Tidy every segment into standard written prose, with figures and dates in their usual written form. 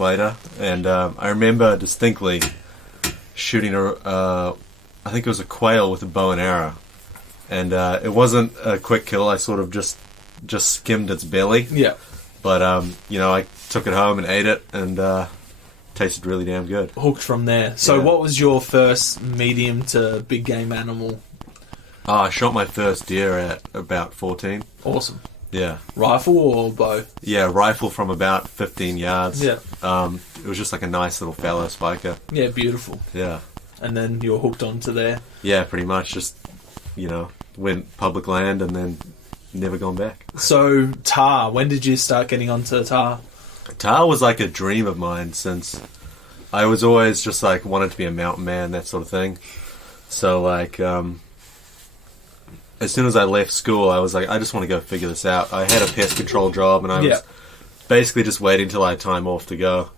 later, and I remember distinctly shooting I think it was a quail with a bow and arrow, and it wasn't a quick kill. I sort of just skimmed its belly. Yeah. But I took it home and ate it, and tasted really damn good. Hooked from there. So what was your first medium to big game animal? I shot my first deer at about 14. Awesome. Yeah. Rifle or bow? Yeah, rifle from about 15 yards. Yeah. It was just like a nice little fallow spiker. Yeah, beautiful. Yeah. And then you're hooked onto there. Yeah, pretty much. Just, went public land and then never gone back. So, Tahr, when did you start getting onto Tahr? Tahr was like a dream of mine since I was always just like wanted to be a mountain man, that sort of thing. So like, as soon as I left school, I was like, I just want to go figure this out. I had a pest control job, and I was basically just waiting till I had time off to go.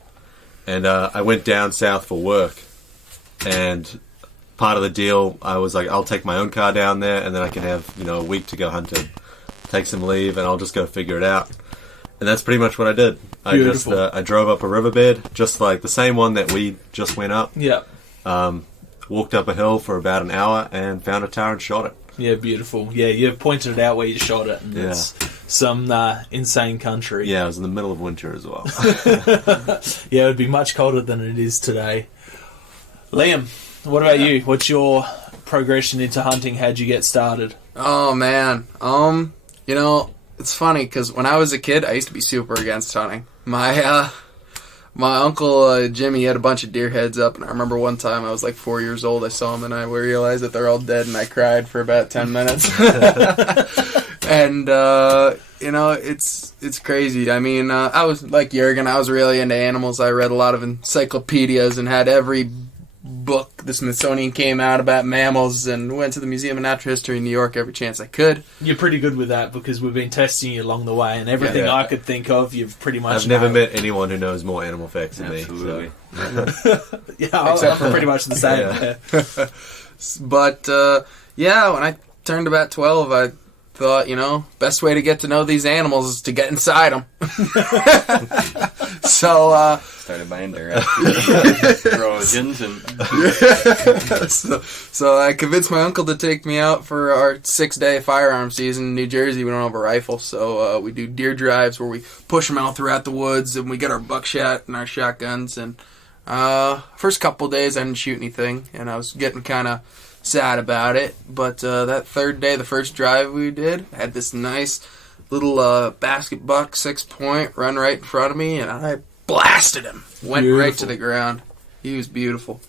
And I went down south for work, and part of the deal, I was like, I'll take my own car down there, and then I can have a week to go hunting. Take some leave, and I'll just go figure it out. And that's pretty much what I did. Beautiful. I drove up a riverbed, just like the same one that we just went up. Yeah. Walked up a hill for about an hour and found a tahr and shot it. Yeah, beautiful. Yeah, you pointed it out where you shot it. And it's some insane country. Yeah, it was in the middle of winter as well. Yeah, it would be much colder than it is today. Liam, what about you? What's your progression into hunting? How'd you get started? Oh, man. It's funny because when I was a kid, I used to be super against hunting. My uncle Jimmy had a bunch of deer heads up, and I remember one time I was like 4 years old. I saw them, and I realized that they're all dead, and I cried for about 10 minutes. And it's crazy. I mean, I was like Jurgen. I was really into animals. I read a lot of encyclopedias and had every book the Smithsonian came out about mammals, and went to the Museum of Natural History in New York every chance I could. You're pretty good with that because we've been testing you along the way, and everything I could think of, you've pretty much I've never met anyone who knows more animal facts than me. Absolutely. So. I'm pretty much the same. But, when I turned about 12, I thought, best way to get to know these animals is to get inside them. So, started buying direct Trojans and so I convinced my uncle to take me out for our 6-day firearm season in New Jersey. We don't have a rifle, so we do deer drives where we push them out throughout the woods, and we get our buckshot and our shotguns. And first couple days I didn't shoot anything, and I was getting kind of sad about it. But that third day, the first drive we did, I had this nice little basket buck 6-point run right in front of me, and I blasted him. Went right to the ground. He was beautiful.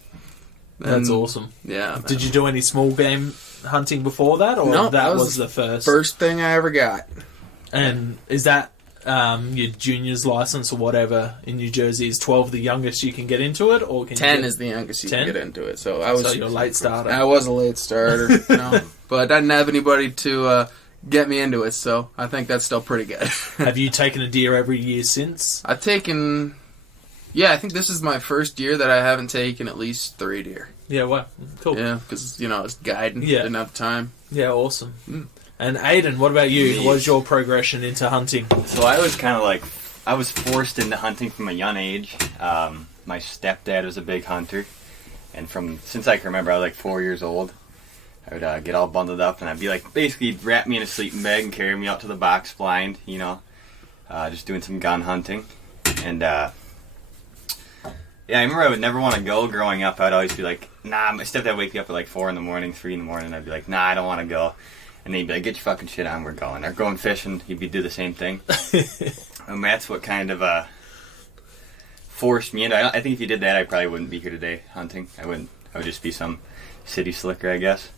That's awesome. Yeah. Did you do any small game hunting before that, or no, that was the first? First thing I ever got. And is that your junior's license or whatever in New Jersey? Is 12 the youngest you can get into it, or can 10 is the youngest you can get into it? So you're a late starter. I was a late starter, but I didn't have anybody to get me into it, so I think that's still pretty good. Have you taken a deer every year since? I've taken... Yeah, I think this is my first year that I haven't taken at least 3 deer. Yeah, well, cool. Yeah, because, I was guiding. Yeah. Didn't have time. Yeah, awesome. And Aiden, what about you? What was your progression into hunting? So I was kind of like, I was forced into hunting from a young age. My stepdad was a big hunter, and since I can remember, I was like 4 years old. I would get all bundled up, and I'd be like, basically wrap me in a sleeping bag and carry me out to the box blind, just doing some gun hunting. And I remember I would never want to go growing up. I'd always be like, nah, my stepdad would wake me up at like 4 in the morning, 3 in the morning, and I'd be like, nah, I don't want to go. And then he'd be like, get your fucking shit on, we're going. Or going fishing, he'd do the same thing. And that's what kind of forced me into. I think if you did that, I probably wouldn't be here today hunting. I would just be some city slicker, I guess.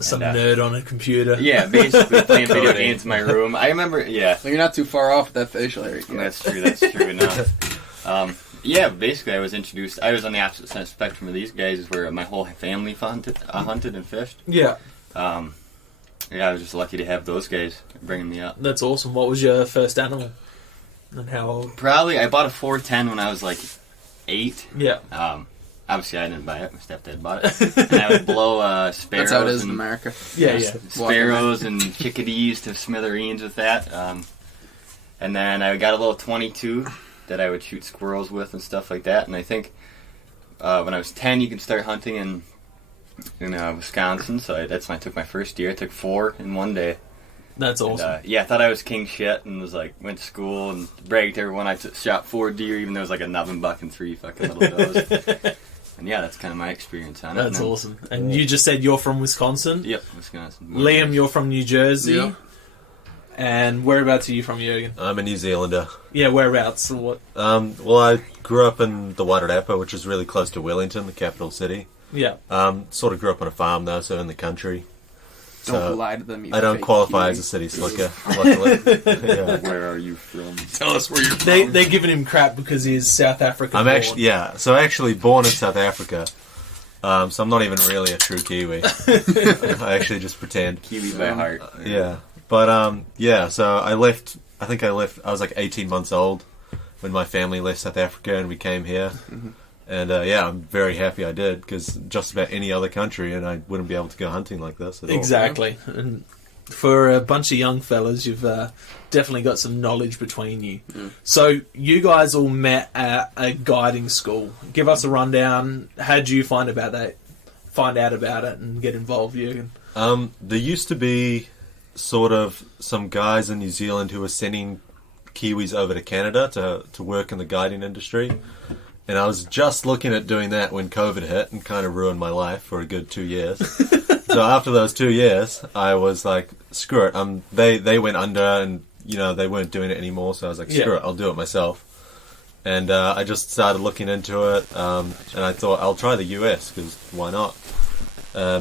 Some nerd on a computer. Yeah, basically playing video games in my room. I remember, So you're not too far off with that facial area. That's true enough. Basically I was introduced. I was on the opposite spectrum of these guys, is where my whole family hunted and fished. Yeah. I was just lucky to have those guys bringing me up. That's awesome. What was your first animal? And how old? Probably, I bought a 410 when I was like 8. Yeah. Obviously, I didn't buy it. My stepdad bought it. And I would blow sparrows. That's how it is in America. Yeah. Sparrows and chickadees to smithereens with that. And then I got a little 22 that I would shoot squirrels with and stuff like that. And I think when I was 10, you can start hunting in Wisconsin. So that's when I took my first deer. I took 4 in one day. That's awesome. And, I thought I was king shit and was like, went to school and bragged to everyone I shot 4 deer, even though it was like a nubbin buck and 3 fucking little does. And yeah, that's kind of my experience on it. That's awesome. And you just said you're from Wisconsin? Yep, Wisconsin. Liam, you're from New Jersey? Yeah. And whereabouts are you from, Jurgen? I'm a New Zealander. Yeah, whereabouts? What? Well, I grew up in the Wairarapa, which is really close to Wellington, the capital city. Yeah. Sort of grew up on a farm, though, so in the country. Don't lie to them. You I don't fake qualify kiwi. as a city slicker, luckily. Yeah. Where are you from? Tell us where you're from. They're giving him crap because he's South African. I'm born. actually, so I actually born in South Africa. So I'm not even really a true Kiwi. I actually just pretend. Kiwi by heart. Yeah. But, so I was like 18 months old when my family left South Africa and we came here. Mm-hmm. And, I'm very happy I did, because just about any other country and I wouldn't be able to go hunting like this at all. Exactly. And for a bunch of young fellas, you've definitely got some knowledge between you. Mm. So you guys all met at a guiding school. Give us a rundown. How did you find out about it and get involved, Jurgen? There used to be sort of some guys in New Zealand who were sending Kiwis over to Canada to work in the guiding industry. And I was just looking at doing that when COVID hit and kind of ruined my life for a good 2 years. So after those 2 years, I was like, screw it. They went under and, they weren't doing it anymore. So I was like, screw it, I'll do it myself. And I just started looking into it. And I thought, I'll try the US, because why not?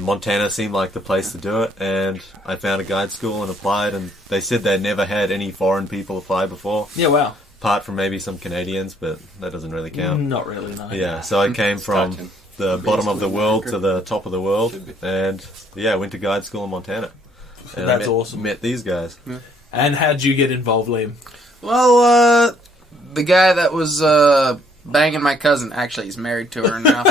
Montana seemed like the place to do it. And I found a guide school and applied. And they said they'd never had any foreign people apply before. Yeah, wow. Apart from maybe some Canadians, but that doesn't really count. Not really, no. Yeah, so I came from the bottom of the world to the top of the world, and went to guide school in Montana. And that's awesome. Met these guys. Yeah. And how'd you get involved, Liam? Well, the guy that was banging my cousin, actually he's married to her now.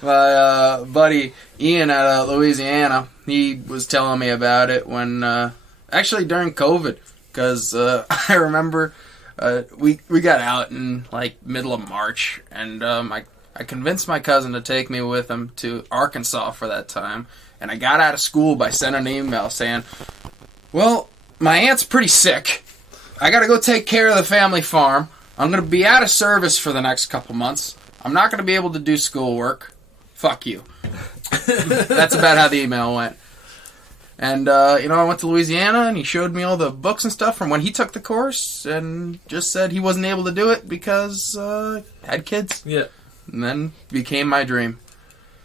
My buddy Ian out of Louisiana, he was telling me about it when, actually during COVID. Because I remember we got out in like middle of March, and I convinced my cousin to take me with him to Arkansas for that time. And I got out of school by sending an email saying, well, my aunt's pretty sick. I got to go take care of the family farm. I'm going to be out of service for the next couple months. I'm not going to be able to do schoolwork. Fuck you. That's about how the email went. And, I went to Louisiana, and he showed me all the books and stuff from when he took the course, and just said he wasn't able to do it because had kids. Yeah. And then became my dream.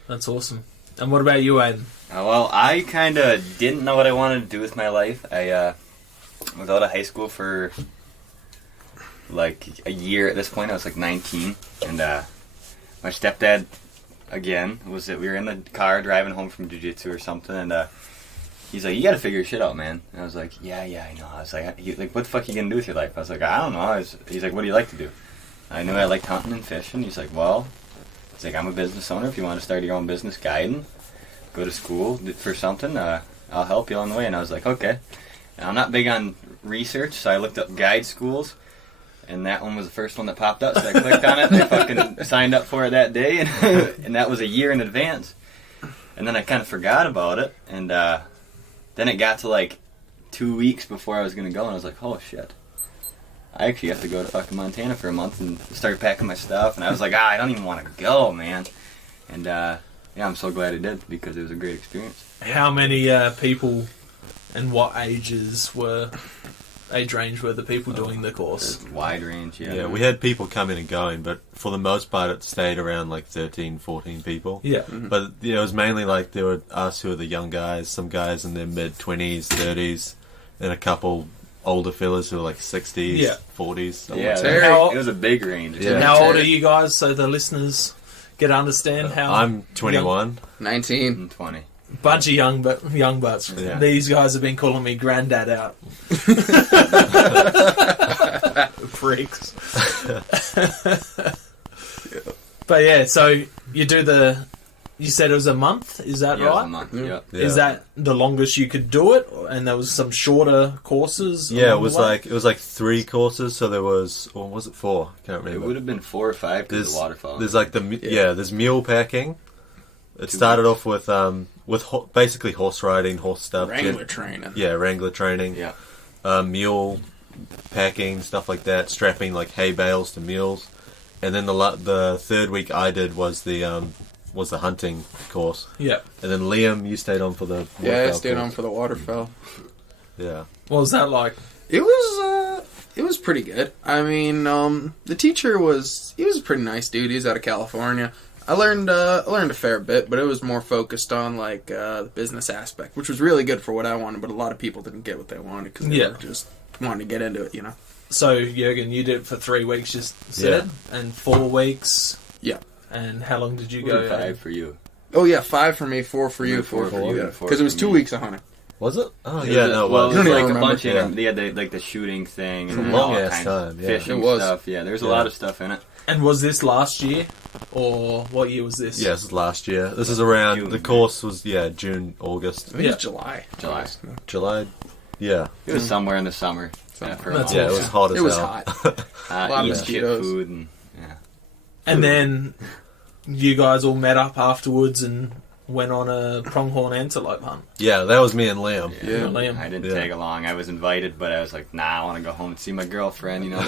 That's awesome. And what about you, Aiden? Well, I kind of didn't know what I wanted to do with my life. I was out of high school for like a year at this point. I was like 19, and my stepdad, again, we were in the car driving home from jiu-jitsu or something, and he's like, you gotta figure your shit out, man. And I was like, yeah, I know. I was like, what the fuck are you gonna do with your life? I was like, I don't know. He's like, what do you like to do? I knew I liked hunting and fishing. He's like, well, I'm a business owner. If you want to start your own business guiding, go to school for something, I'll help you along the way. And I was like, okay. And I'm not big on research, so I looked up guide schools, and that one was the first one that popped up, so I clicked on it, and I fucking signed up for it that day, and that was a year in advance. And then I kind of forgot about it, and then it got to like 2 weeks before I was going to go, and I was like, oh shit. I actually have to go to fucking Montana for a month and start packing my stuff. And I was like, I don't even want to go, man. And I'm so glad I did, because it was a great experience. How many people and what age range were the people doing the course? Wide range, yeah. Yeah, we had people coming and going, but for the most part it stayed around like 13, 14 people. Yeah. Mm-hmm. But it was mainly like there were us who were the young guys, some guys in their mid-20s, 30s, and a couple older fellas who were like 60s, 40s. Yeah, like it was a big range. Yeah. How old are you guys, so the listeners get to understand how... I'm 21. 19. And 20. Bunch of young butts. Yeah. These guys have been calling me granddad out. Freaks. But yeah, so you do the you said it was a month, is that Yeah, it was right? a month. Yeah. Yeah. Is that the longest you could do it? And there was some shorter courses? Yeah, along the way? it was like 3 courses, so there was, or was it 4? I can't It remember. would have been 4 or 5 because the waterfall. There's like there's mule packing. It started off with basically horse riding, horse stuff. Wrangler training. Yeah, wrangler training. Yeah. Mule packing, stuff like that, strapping like hay bales to mules. And then the third week I did was the hunting course. Yeah. And then Liam, you stayed on for the Yeah, I waterfowl stayed on course. for the waterfowl. Yeah. What was that like? It was pretty good. I mean, the teacher was a pretty nice dude. He was out of California. I learned a fair bit, but it was more focused on like the business aspect, which was really good for what I wanted. But a lot of people didn't get what they wanted because they were just wanting to get into it, you know. So, Jurgen, you did it for 3 weeks, you said, and 4 weeks. Yeah. And how long did you go? 5 for you. Oh yeah, 5 for me, 4 for you, 4 4 for you, yeah. 4 Because it was for 2 me. weeks of hunting. Was it? Oh, It yeah, was- no, it well, was. it was You don't like even a bunch remember? of them. They had like the shooting thing and Long all ass kinds time, of yeah. fishing It was. stuff. Yeah, there's a Yeah. lot of stuff in it. And was this last year? Or what year was this? Yeah, this is last year. This is around, June, the course was, June, August. I think it was July. July. July, yeah. It was somewhere in the summer. Yeah, for a That's month. Yeah, it was hot as It was hell. hot. A lot of eating shit mosquitoes. food and yeah. And then you guys all met up afterwards and went on a pronghorn antelope hunt. Yeah, that was me and Liam. Yeah. Liam. I didn't Yeah. tag along. I was invited, but I was like, nah, I want to go home and see my girlfriend. You know,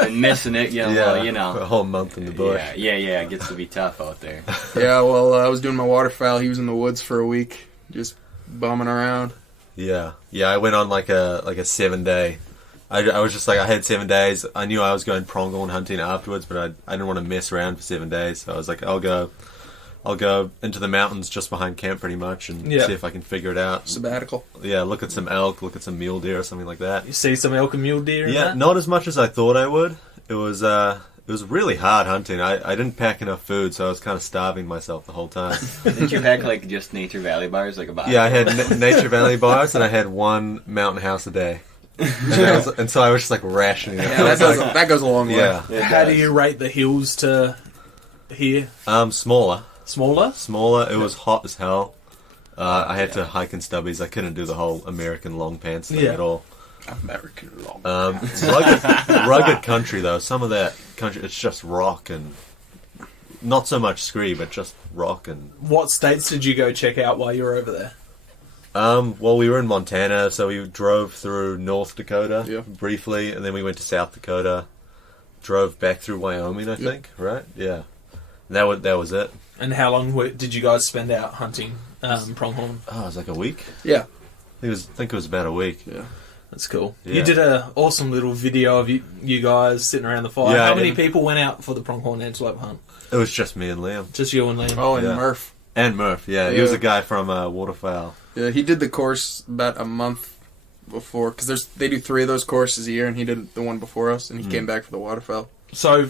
and missing it. You know, well, you a know. whole month in the bush. Yeah. It gets to be tough out there. Yeah, well, I was doing my waterfowl. He was in the woods for a week, just bumming around. Yeah. I went on like a 7-day. I was just like, I had 7 days. I knew I was going pronghorn hunting afterwards, but I didn't want to mess around for 7 days. So I was like, I'll go into the mountains just behind camp pretty much and see if I can figure it out. Sabbatical. Yeah, look at some elk, look at some mule deer or something like that. You see some elk and mule deer in Yeah, that? not as much as I thought I would. It was really hard hunting. I didn't pack enough food, so I was kind of starving myself the whole time. Didn't you pack like just Nature Valley bars, like a box? Yeah, I had Nature Valley bars and I had 1 Mountain House a day. And so I was just like rationing it. Yeah, that goes a long way. Yeah. It How do does. you rate the hills to here? Smaller. Smaller? It was hot as hell. I had to hike in stubbies. I couldn't do the whole American long pants thing at all. American long. Rugged country though. Some of that country, it's just rock and not so much scree, but just rock and. What states did you go check out while you were over there? Well, we were in Montana, so we drove through North Dakota briefly, and then we went to South Dakota. Drove back through Wyoming, I think. Right? Yeah. That was it. And how long did you guys spend out hunting pronghorn? Oh, it was like a week. Yeah. I think it was about a week. Yeah. That's cool. Yeah. You did an awesome little video of you guys sitting around the fire. Yeah, How many people went out for the pronghorn antelope hunt? It was just me and Liam. Just you and Liam? Oh, and Yeah. Murph. And Murph, yeah. He was a guy from Waterfowl. Yeah, he did the course about a month before, because they do 3 of those courses a year, and he did the one before us, and he came back for the waterfowl. So,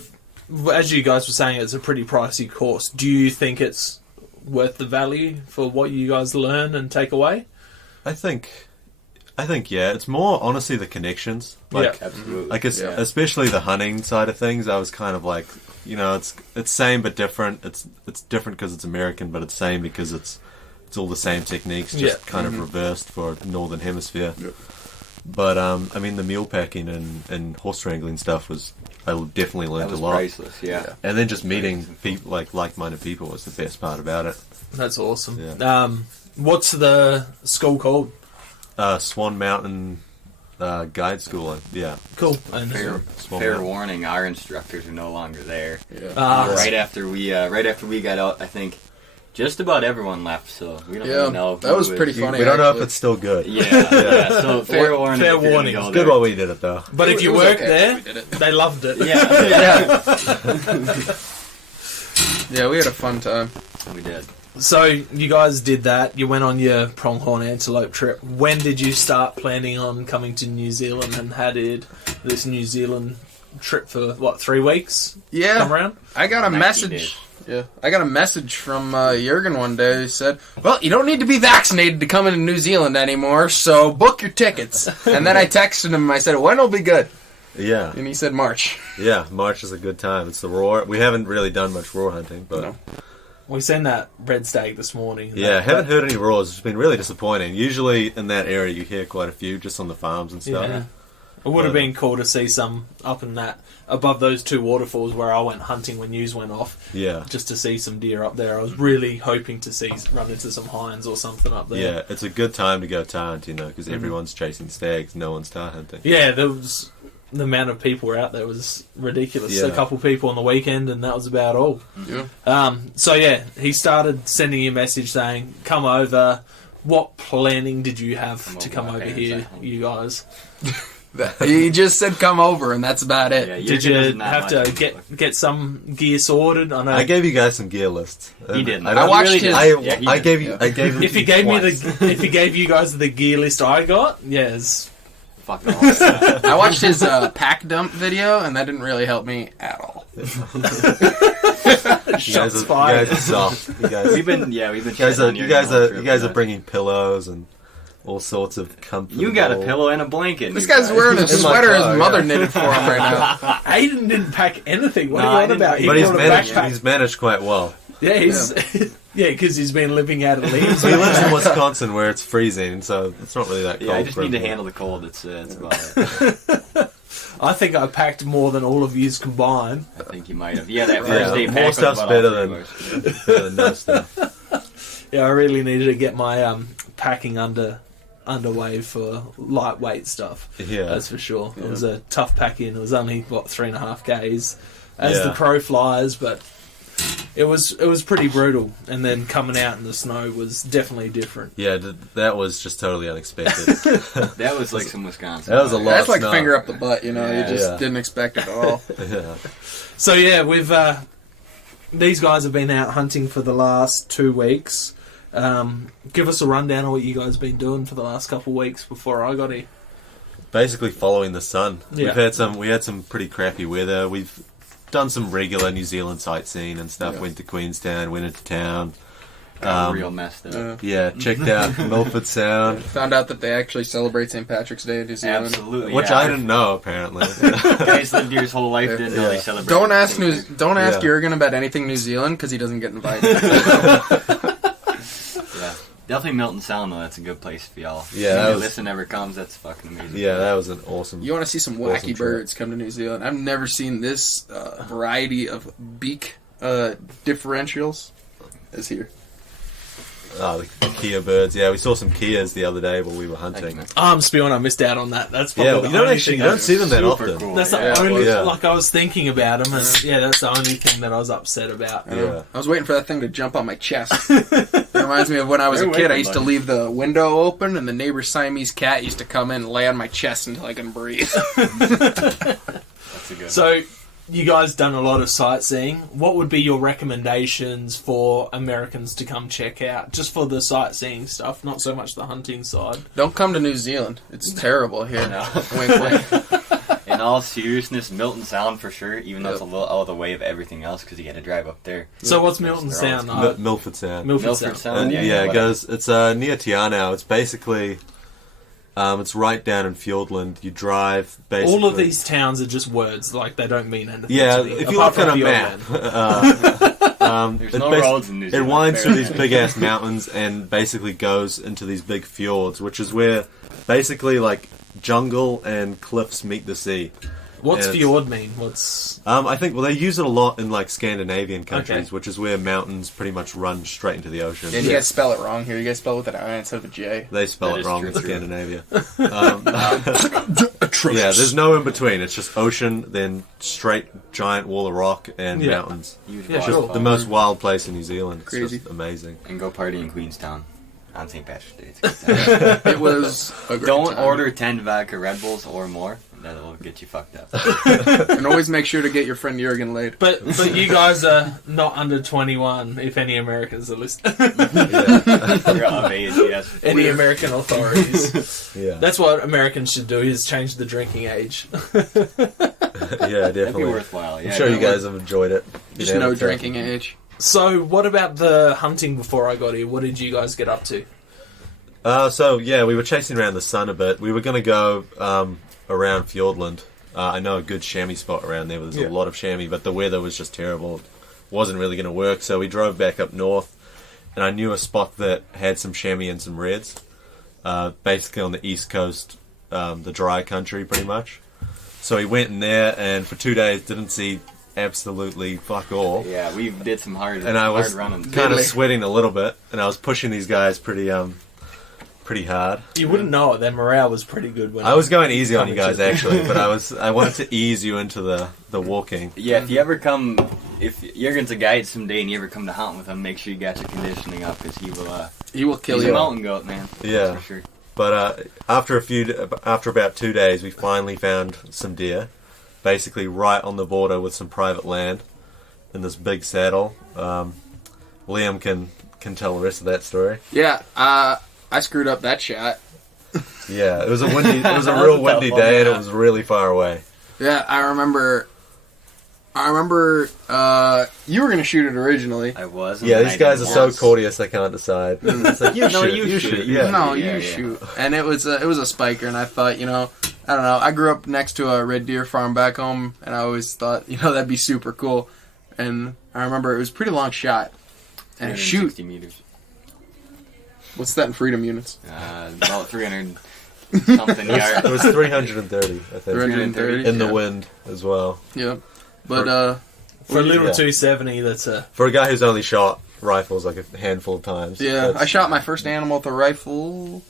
as you guys were saying, it's a pretty pricey course. Do you think it's worth the value for what you guys learn and take away? I think yeah. It's more honestly the connections. Like, Absolutely. like it's especially the hunting side of things. I was kind of like, it's same but different. It's different because it's American, but it's same because it's all the same techniques, just kind of reversed for Northern Hemisphere. Yep. But I mean, the mule packing and horse wrangling stuff I definitely That learned was a lot. priceless. Yeah. And then just meeting people like-minded people was the best part about it. That's awesome. Yeah. What's the school called? Swan Mountain Guide School. Yeah. Cool. And Swan Fair Mountain. warning: our instructors are no longer there. Yeah. Right after we got out, I think just about everyone left. So we don't even know. That was pretty funny. We don't know if actually. it's still good. Yeah. So fair warning. Fair if you're gonna warning. go It's there. good while we did it though. But if you It was worked okay. there, We did it. they loved it. Yeah, we had a fun time. We did. So you guys did that. You went on your pronghorn antelope trip. When did you start planning on coming to New Zealand, and how did this New Zealand trip for 3 weeks come Yeah, around? I got a 90 message. days. Yeah, I got a message from Jurgen one day. He said, "Well, you don't need to be vaccinated to come into New Zealand anymore, so book your tickets." And then I texted him. I said, "When will be good?" Yeah. And he said, "March." Yeah, March is a good time. It's the roar. We haven't really done much roar hunting, but No. We seen that red stag this morning. Yeah, haven't heard any roars. It's been really disappointing. Usually in that area you hear quite a few just on the farms and stuff. Yeah. It would have been cool to see some up in that, above those two waterfalls where I went hunting when news went off. Yeah. Just to see some deer up there. I was really hoping to run into some hinds or something up there. Yeah, it's a good time to go tahr hunting, because everyone's chasing stags. No one's tahr hunting. Yeah, the amount of people were out there was ridiculous. Yeah. A couple people on the weekend, and that was about all. Yeah. So yeah, he started sending you a message saying, "Come over." What planning did you have to come over here, you guys? He just said come over, and that's about it. Yeah, Did you have to get some gear sorted? I know. I gave you guys some gear lists. He didn't. I watched his. I gave you. if he gave me if he gave you guys the gear list I got, yes. Fuck off. I watched his pack dump video, and that didn't really help me at all. Shots fired. You guys are soft. You guys, We've been you shitting on you your guys trip, are you guys but are bringing pillows and all sorts of comfort. You got a pillow and a blanket. This you guy's guys. wearing a In my sweater car, his mother yeah. knitted for him right now. Aiden didn't pack anything. What No, are I you on didn't. about? He But he's brought a managed. backpack. He's managed quite well. Yeah, he's because he's been living out at Leeds. He lives in Wisconsin where it's freezing, so it's not really that cold. Yeah, I just for need to him. handle the cold. It's about it. I think I packed more than all of yous combined. I think you might have. Yeah, that first Yeah, day more pack was stuff's about better all than- three of ours. Better than no stuff. Yeah, I really needed to get my packing underway for lightweight stuff. Yeah. That's for sure. It was a tough pack in. It was only 3.5 Ks as Yeah. the crow flies, but it was pretty brutal. And then coming out in the snow was definitely different. Yeah, that was just totally unexpected. That was like some Wisconsin. That was a lot. That's like snow. finger up the butt, you know. Yeah. You just Yeah. didn't expect it at all. Yeah. So yeah, we've these guys have been out hunting for the last 2 weeks. Give us a rundown of what you guys have been doing for the last couple of weeks before I got here. Basically following the sun. Yeah. We had some pretty crappy weather. We've done some regular New Zealand sightseeing and stuff. Yeah. Went to Queenstown, went into town. Got real messed up. Yeah, checked out Milford Sound, Found out that they actually celebrate St. Patrick's Day in New Zealand. Absolutely. which yeah. I didn't know apparently. Guys lived here his whole life. Didn't know they Yeah. celebrated. Don't ask St. Patrick's. Don't ask Yeah. Jurgen about anything New Zealand because he doesn't get invited. Yeah, definitely Milton Sound though. That's a good place for y'all. Yeah, If that the was- listen ever comes. That's fucking amazing. Yeah, that was an awesome. You want to see some Awesome wacky trip. birds come to New Zealand? I've never seen this variety of beak differentials as here. Oh, the Kia birds. Yeah, we saw some Kias the other day while we were hunting. I'm spewing. I missed out on that. That's probably Yeah, the you don't only actually thing you don't see them that Super often. cool. That's the Yeah, only yeah. like I was thinking about them. And, yeah, that's the only thing that I was upset about. Yeah. I was waiting for that thing to jump on my chest. It reminds me of when I was a They're kid. I waiting, used to buddy. leave the window open, and the neighbor's Siamese cat used to come in and lay on my chest until I couldn't breathe. That's a good. So, you guys done a lot of sightseeing. What would be your recommendations for Americans to come check out? Just for the sightseeing stuff, not so much the hunting side. Don't come to New Zealand. It's terrible here. No. Wink, wink. In all seriousness, Milton Sound for sure. Even though it's a little out of the way of everything else, because you got to drive up there. So, what's Milton They're Sound? all- Milford Sound. Milford Milford Sound. Sound. Yeah, yeah, it whatever. goes. It's near Tiana. It's basically, it's right down in Fiordland. You drive basically. All of these towns are just words, like they don't mean anything. Yeah, to me, if you apart look at from a Fiordland. map, There's it no bas- roads in New It Zealand. winds through these apparently. big ass mountains and basically goes into these big fjords, which is where basically like jungle and cliffs meet the sea. What's Yeah, it's- fjord mean? What's I think they use it a lot in like Scandinavian countries, Okay. which is where mountains pretty much run straight into the ocean. And you guys spell it wrong here. You guys spell it with an I instead of a J. They spell That it is wrong true. in Scandinavia. Yeah, there's no in between. It's just ocean, then straight giant wall of rock and Yeah. mountains. Huge Yeah, It's sure. just the most wild place in New Zealand. It's Crazy. just amazing. And go party in Queenstown on St. Patrick's Day. It's a good time. It was a great Don't time. order 10 vodka Red Bulls or more. That'll get you fucked up. And always make sure to get your friend Jurgen laid. but you guys are not under 21. If any Americans are listening, You're of age, yes. any American authorities, Yeah, that's what Americans should do: is change the drinking age. yeah, That'd be definitely. worthwhile. Yeah, I'm sure you that guys have enjoyed it. Just Yeah, no it's, drinking age. So, what about the hunting before I got here? What did you guys get up to? So yeah, we were chasing around the sun a bit. We were going to go around Fiordland. I know a good chamois spot around there. But there's Yeah. a lot of chamois, but the weather was just terrible. wasn't really going to work. So we drove back up north, and I knew a spot that had some chamois and some reds, basically on the east coast, the dry country, pretty much. So we went in there, and for 2 days didn't see absolutely fuck all. Yeah, we did some hard and I was running. kind of sweating a little bit, and I was pushing these guys pretty hard. You wouldn't know it. Their morale was pretty good. When I was going easy on you guys actually, but I wanted to ease you into the walking. Yeah, if you ever come, if Jurgen's a guide someday and you ever come to hunt with him, make sure you got your conditioning up because he will kill he's you. a mountain goat, man. Yeah, for sure. But after about 2 days, we finally found some deer, basically right on the border with some private land, in this big saddle. Liam can tell the rest of that story. Yeah, I screwed up that shot. Yeah, it was a real windy day, and it was really far away. Yeah, I remember you were gonna shoot it originally. I was. Yeah, these guys are so courteous they can't decide. It's like, you shoot. Yeah. No, you shoot. And it was a spiker, and I thought, I don't know. I grew up next to a red deer farm back home, and I always thought, that'd be super cool. And I remember it was a pretty long shot. And shoot. 60 meters. What's that in freedom units? About 300 something yards. It was 330, I think. 330 in the wind as well. Yeah, but for a little 270, that's a for a guy who's only shot rifles like a handful of times. Yeah, I shot my first animal with a rifle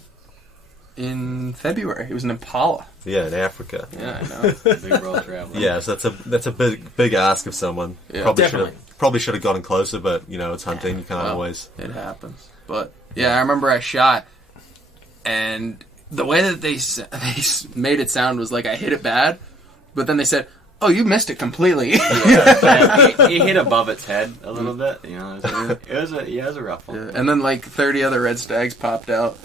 in February. It was an impala. Yeah, in Africa. Yeah, I know. Big road traveler. Yeah, so that's a big ask of someone. Yeah, Probably should have gotten closer, but it's hunting. You can't always. It happens. But yeah, I remember I shot, and the way that they made it sound was like I hit it bad, but then they said, "Oh, you missed it completely." It hit above its head a little bit. It was a rough one. Yeah, and then like 30 other red stags popped out.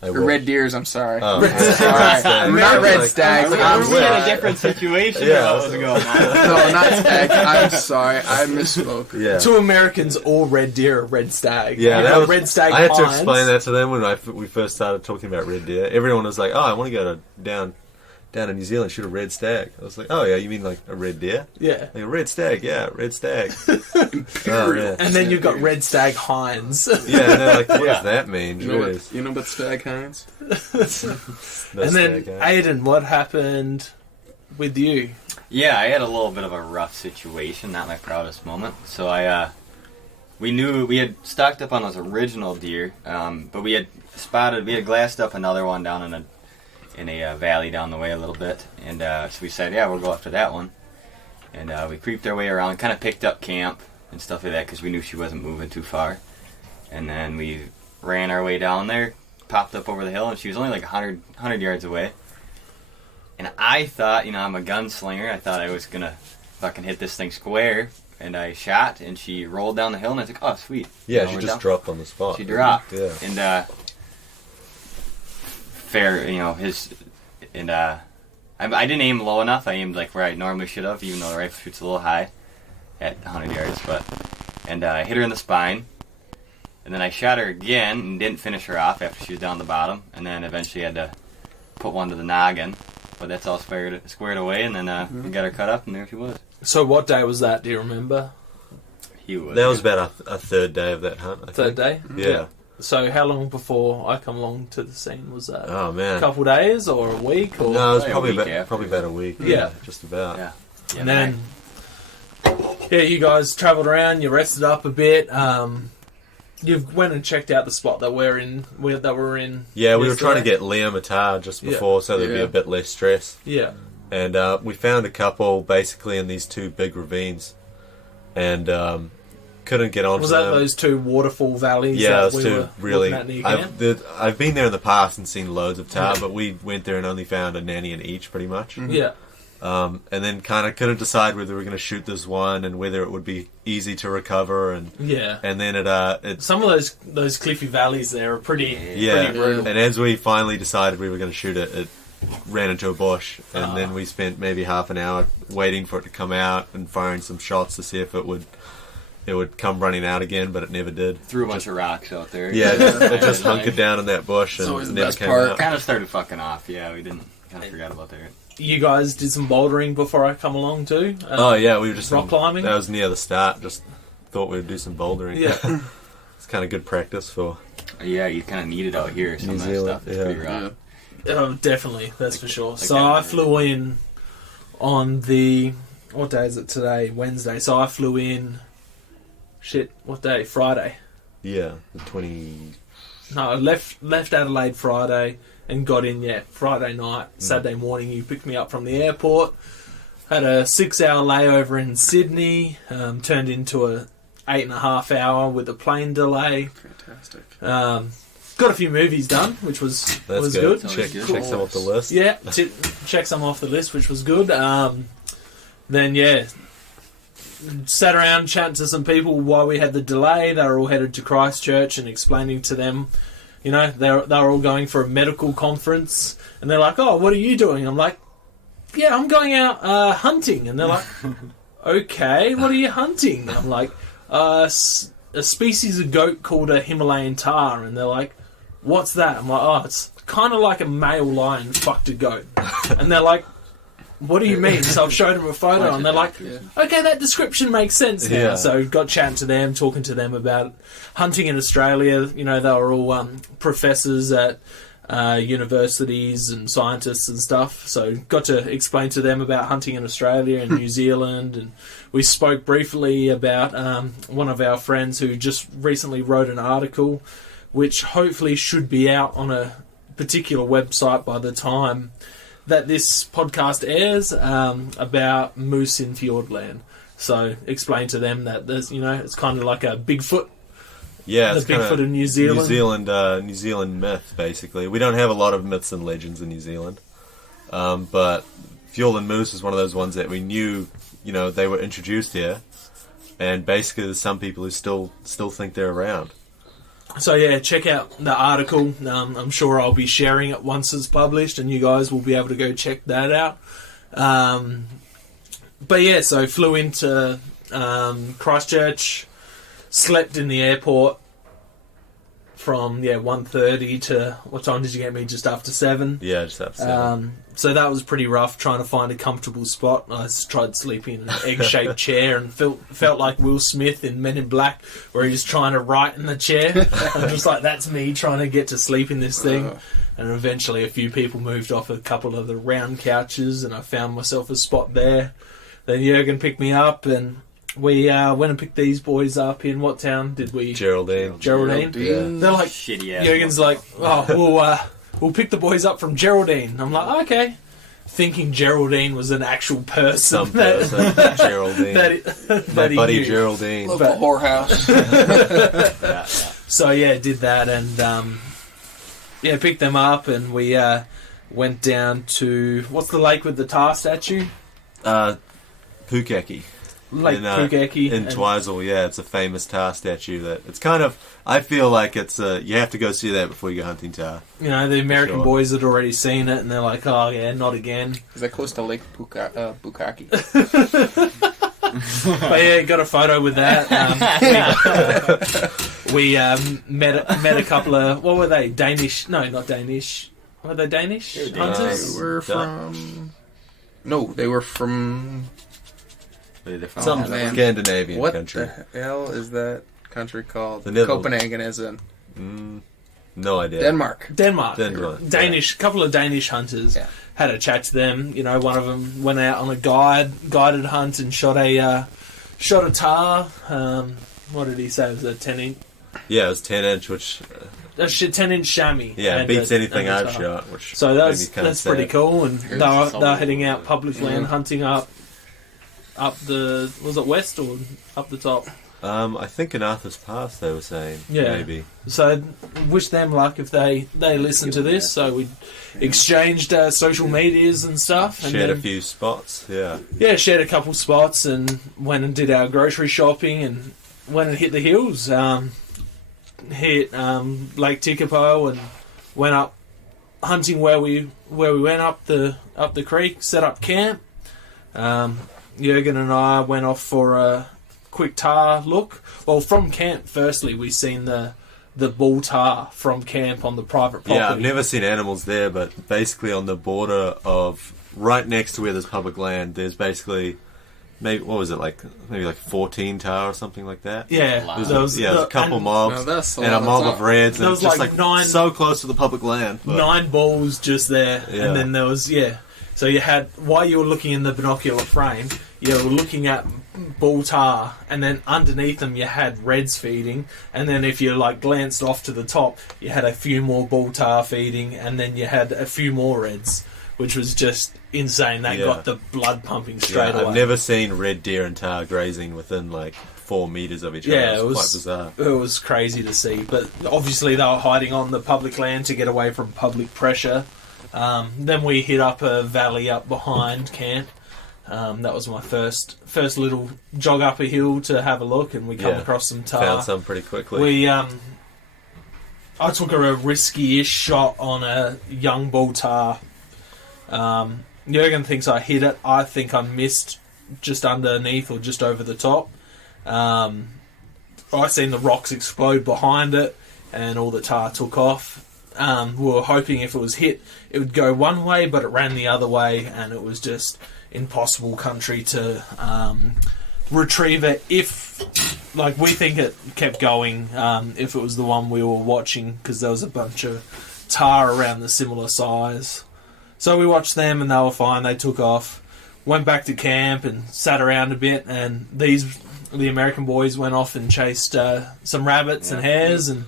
Or red deers, I'm sorry. Oh, sorry. Not red stags. I'm in a different situation. Yeah. What was going on? No, not stags. I'm sorry. I misspoke. Yeah. to Americans, all red deer are red stag. Yeah, that was, red stag. I had to hinds. explain that to them when we first started talking about red deer. Everyone was like, "Oh, I want to go down in New Zealand shoot a red stag." I was like, "Oh yeah, you mean like a red deer?" Yeah. Like a red stag, yeah, red stag. Oh, yeah. And then you've got red stag hinds. Yeah, and they're like, what does that mean? You know about stag hinds? And then, Aiden, what happened with you? Yeah, I had a little bit of a rough situation, not my proudest moment. So we had stocked up on those original deer, but we had glassed up another one down in a valley down the way a little bit, and so we said, yeah, we'll go after that one. And we creeped our way around, kind of picked up camp and stuff like that because we knew she wasn't moving too far. And then we ran our way down there, popped up over the hill, and she was only like 100 yards away. And I thought, I'm a gunslinger, I thought I was going to fucking hit this thing square. And I shot, and she rolled down the hill, and I was like, oh, sweet. Yeah, she just dropped on the spot. She dropped. Yeah. And I didn't aim low enough. I aimed like where I normally should have, even though the rifle shoots a little high at 100 yards. And I hit her in the spine, and then I shot her again and didn't finish her off after she was down the bottom. And then eventually had to put one to the noggin, but that's all squared away. And then we got her cut up, and there she was. So what day was that? Do you remember? That was about a third day of that hunt. I think. Third day. Yeah. So how long before I come along to the scene was that? Oh man, a couple days or a week? Or no, it was probably probably about a week. Yeah, just about. Yeah. And then, you guys travelled around. You rested up a bit. You went and checked out the spot that we're in. Yeah, we were trying to get Liam a Tahr just before, so there'd be a bit less stress. Yeah. And we found a couple basically in these two big ravines, and couldn't get onto Was that them. those two waterfall valleys? Yeah, that those we two were really. looking at near camp? I've been there in the past and seen loads of Tahr, but we went there and only found a nanny in each, pretty much. Yeah. And then kind of couldn't decide whether we were going to shoot this one and whether it would be easy to recover. And then it some of those cliffy valleys there are pretty brutal. And as we finally decided we were going to shoot it, it ran into a bush, and then we spent maybe half an hour waiting for it to come out and firing some shots to see if it would come running out again, but it never did. Threw a bunch of rocks out there. Yeah, it just hunkered down in that bush and always the never best came part. out. Kind of started fucking off. Yeah, we didn't. Kind of forgot about that. you guys did some bouldering before I come along too. Oh yeah, we were just rock climbing. That was near the start. Just thought we'd do some bouldering. Yeah. It's kind of good practice for Yeah, you kind of need it out here. Some New of that Zealand, stuff is yeah. pretty rough. Oh, definitely, that's for sure. like So that, I flew in on the... What day is it today? Wednesday. So I flew in... Shit, what day? Friday. the 20. No, I left Adelaide Friday and got in, Friday night. Saturday morning, you picked me up from the airport. Had a 6-hour layover in Sydney. Turned into a 8.5 hour with a plane delay. Fantastic. Got a few movies done, which was That's good. Check Cool. some off the list. Yeah, check some off the list, which was good. Then sat around chatting to some people while we had the delay. They were all headed to Christchurch and explaining to them, they were all going for a medical conference, and they're like, "Oh, what are you doing?" I'm like, "Yeah, I'm going out hunting," and they're like, "Okay, what are you hunting?" I'm like, a species of goat called a Himalayan Tahr," and they're like, "What's that?" I'm like, "Oh, it's kind of like a male lion fucked a goat," and they're like, "What do you mean?" So I've showed them a photo, and they're like, "Okay, that description makes sense now." Yeah. So got chatting to them, talking to them about hunting in Australia. They were all professors at universities and scientists and stuff. So got to explain to them about hunting in Australia and New Zealand, and we spoke briefly about one of our friends who just recently wrote an article, which hopefully should be out on a particular website by the time that this podcast airs, about moose in Fiordland. So explain to them that there's, it's kind of like a Bigfoot. Yeah, The it's kind Bigfoot of New Zealand. New Zealand myth, basically. We don't have a lot of myths and legends in New Zealand, but Fiordland moose is one of those ones that we knew, they were introduced here, and basically there's some people who still think they're around. So check out the article. I'm sure I'll be sharing it once it's published, and you guys will be able to go check that out. So flew into Christchurch, slept in the airport from 1:30 to what time did you get me? Just after 7. Yeah, just after 7. So that was pretty rough, trying to find a comfortable spot. I tried sleeping in an egg-shaped chair and felt like Will Smith in Men in Black, where he's trying to write in the chair. I'm just like, that's me trying to get to sleep in this thing. And eventually a few people moved off a couple of the round couches, and I found myself a spot there. Then Jurgen picked me up, and we went and picked these boys up in what town did we? Geraldine. Geraldine. They're like, Shitty ass. Jurgen's like, "Oh, we'll pick the boys up from Geraldine." I'm like, "Okay." Thinking Geraldine was an actual person. Some person. Geraldine. that My he buddy knew. Geraldine. Local whorehouse. So did that, and picked them up, and we went down to, what's the lake with the Tahr statue? Pukaki. Lake Pukaki. In Twizel, it's a famous Tahr statue that it's kind of, I feel like it's you have to go see that before you go hunting Tahr. The American Sure. boys had already seen it, and they're like, "Oh yeah, not again." Is that close to Lake Bukaki? But got a photo with that. We met a couple of, what were they? Danish? No, not Danish. Were they Danish hunters? They were from... No, they were from... Some man. Scandinavian What country. the hell is that country called? The Netherlands. Copenhagen is in No idea. Denmark. Denmark. Denmark. Couple of Danish hunters. Yeah. Had a chat to them. One of them went out on a guided hunt and shot a Tahr. What did he say? It was a 10-inch. Yeah, it was 10-inch, which 10-inch chamois. it beats anything I've shot. Which So made me kinda that's pretty sad. cool. And they were heading out public land hunting up the, was it west or up the top? I think in Arthur's Pass they were saying. Yeah. Maybe. So wish them luck if they listen to this. So we exchanged social medias and stuff. And Shared a then, few spots. Yeah. shared a couple spots and went and did our grocery shopping and went and hit the hills. Hit Lake Tekapo and went up hunting where we went up the creek, set up camp. Jurgen and I went off for a quick Tahr look. Well, from camp, firstly, we seen the bull Tahr from camp on the private property. Yeah, I've never seen animals there, but basically on the border of right next to where there's public land, there's basically maybe 14 Tahr or something like that. Yeah, there's a couple mobs and a mob of reds. There was just like 9, so close to the public land. But 9 balls just there, and then there was So you had, while you were looking in the binocular frame, you were looking at bull Tahr, and then underneath them you had reds feeding, and then if you like glanced off to the top, you had a few more bull Tahr feeding, and then you had a few more reds, which was just insane. That got the blood pumping straight away. I've never seen red deer and Tahr grazing within like 4 meters of each other. Yeah, it was quite bizarre. It was crazy to see, but obviously they were hiding on the public land to get away from public pressure. Then we hit up a valley up behind camp. That was my first little jog up a hill to have a look, and we come across some Tahr. Found some pretty quickly. I took a risky-ish shot on a young bull Tahr. Jurgen thinks I hit it. I think I missed just underneath or just over the top. I seen the rocks explode behind it, and all the Tahr took off. We were hoping if it was hit, it would go one way, but it ran the other way, and it was just impossible country to retrieve it. If, like, we think it kept going, if it was the one we were watching, because there was a bunch of Tahr around the similar size. So we watched them, and they were fine. They took off, went back to camp, and sat around a bit, and the American boys went off and chased some rabbits and hares, and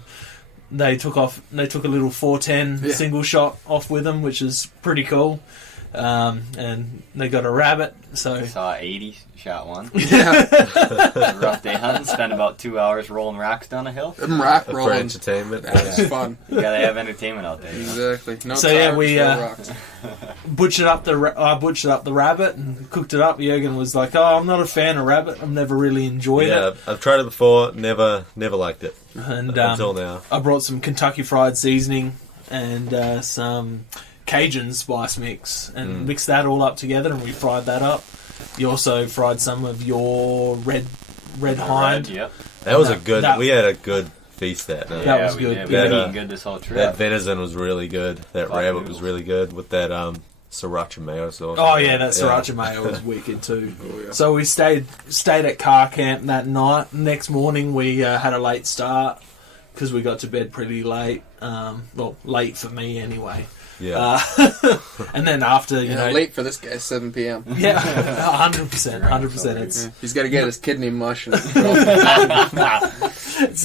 they took off. They took a little 410 single shot off with them, which is pretty cool. And they got a rabbit. So I saw 80 shot one. Yeah. It was a rough day hunting. Spent about 2 hours rolling rocks down a hill. Rock For rolling. entertainment. That's fun. You gotta have entertainment out there. Exactly. No So, yeah, Tahr, we, just no rocks. butchered up the rabbit and cooked it up. Jurgen was like, "Oh, I'm not a fan of rabbit. I've never really enjoyed it." I've tried it before. Never liked it. And until now. I brought some Kentucky Fried Seasoning and some Cajun spice mix and mixed that all up together, and we fried that up. You also fried some of your red hind. Yep. That was we had a good feast that night. That was good. We've been eating good this whole trip. That venison was really good. That rabbit was really good with that sriracha mayo sauce. Oh yeah, that sriracha mayo was wicked too. So we stayed at car camp that night. Next morning we had a late start because we got to bed pretty late. Well, late for me anyway. Yeah. And then after, you know... late for this guy, 7 p.m. Yeah, 100%. He's got to get his kidney mush. And It's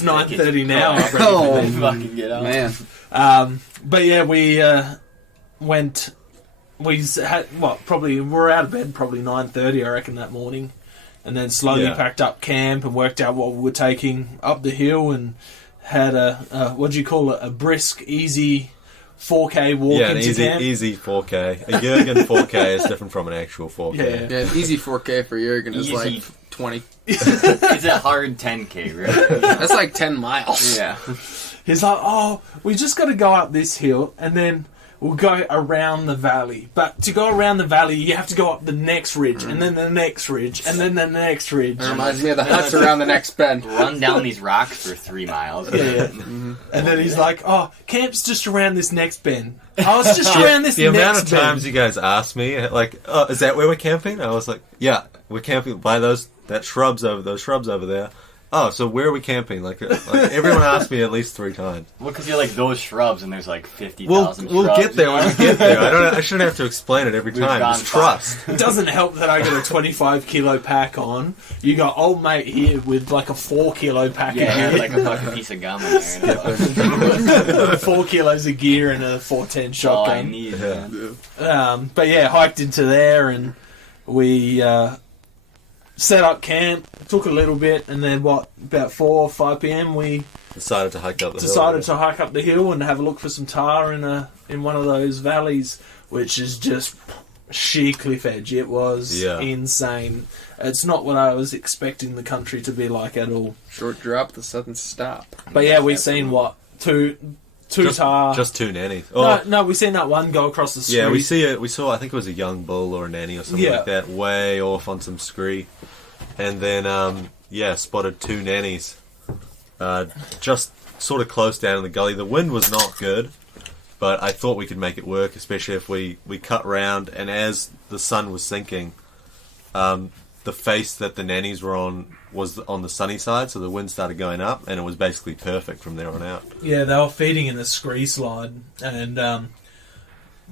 9:30 now. I'm ready Oh, for bed. Fucking get out. man. But yeah, we went... We had... we were out of bed probably 9:30, I reckon, that morning. And then slowly packed up camp and worked out what we were taking up the hill and had what do you call it? A brisk, easy... 4K walk into camp. Easy 4K. A Jurgen 4K is different from an actual 4K. Yeah, an easy 4K for Jurgen is like 20. It's a hard 10K, right? That's like 10 miles. Yeah. He's like, "Oh, we just got to go up this hill and then we'll go around the valley. But to go around the valley, you have to go up the next ridge and then the next ridge and then the next ridge." It reminds me of the huts around the next bend. Run down these rocks for 3 miles. Yeah. And then he's like, "Oh, camp's just around this next bend. Oh, it's just around this The next amount of bend." times you guys asked me, like, "Oh, is that where we're camping?" I was like, "Yeah, we're camping by those shrubs over there." Oh, so where are we camping? Like everyone asked me at least 3 times. Well, because you're like those shrubs, and there's like 50,000 shrubs. We'll get there when we get there. I shouldn't have to explain it every time. It's trust. It doesn't help that I got a 25 kilo pack on. You got old mate here with like a 4 kilo pack of gear. Like a fucking piece of gum in there. 4 kilos of gear and a 410 shotgun. All I need. But yeah, hiked into there and we set up camp, took a little bit, and then about 4 or 5 p.m. we Decided to hike up the hill. to hike up the hill and have a look for some Tahr in one of those valleys, which is just sheer cliff edge. It was insane. It's not what I was expecting the country to be like at all. Short drop, the sudden stop. But yeah, we seen two Tahr. Just 2 nannies. Oh, No, we seen that one go across the street. yeah, we saw. I think it was a young bull or a nanny or something like that, way off on some scree, and then spotted 2 nannies, just sort of close down in the gully. The wind was not good, but I thought we could make it work, especially if we cut round, and as the sun was sinking, the face that the nannies were on was on the sunny side, so the wind started going up, and it was basically perfect from there on out. Yeah, they were feeding in the scree slide, and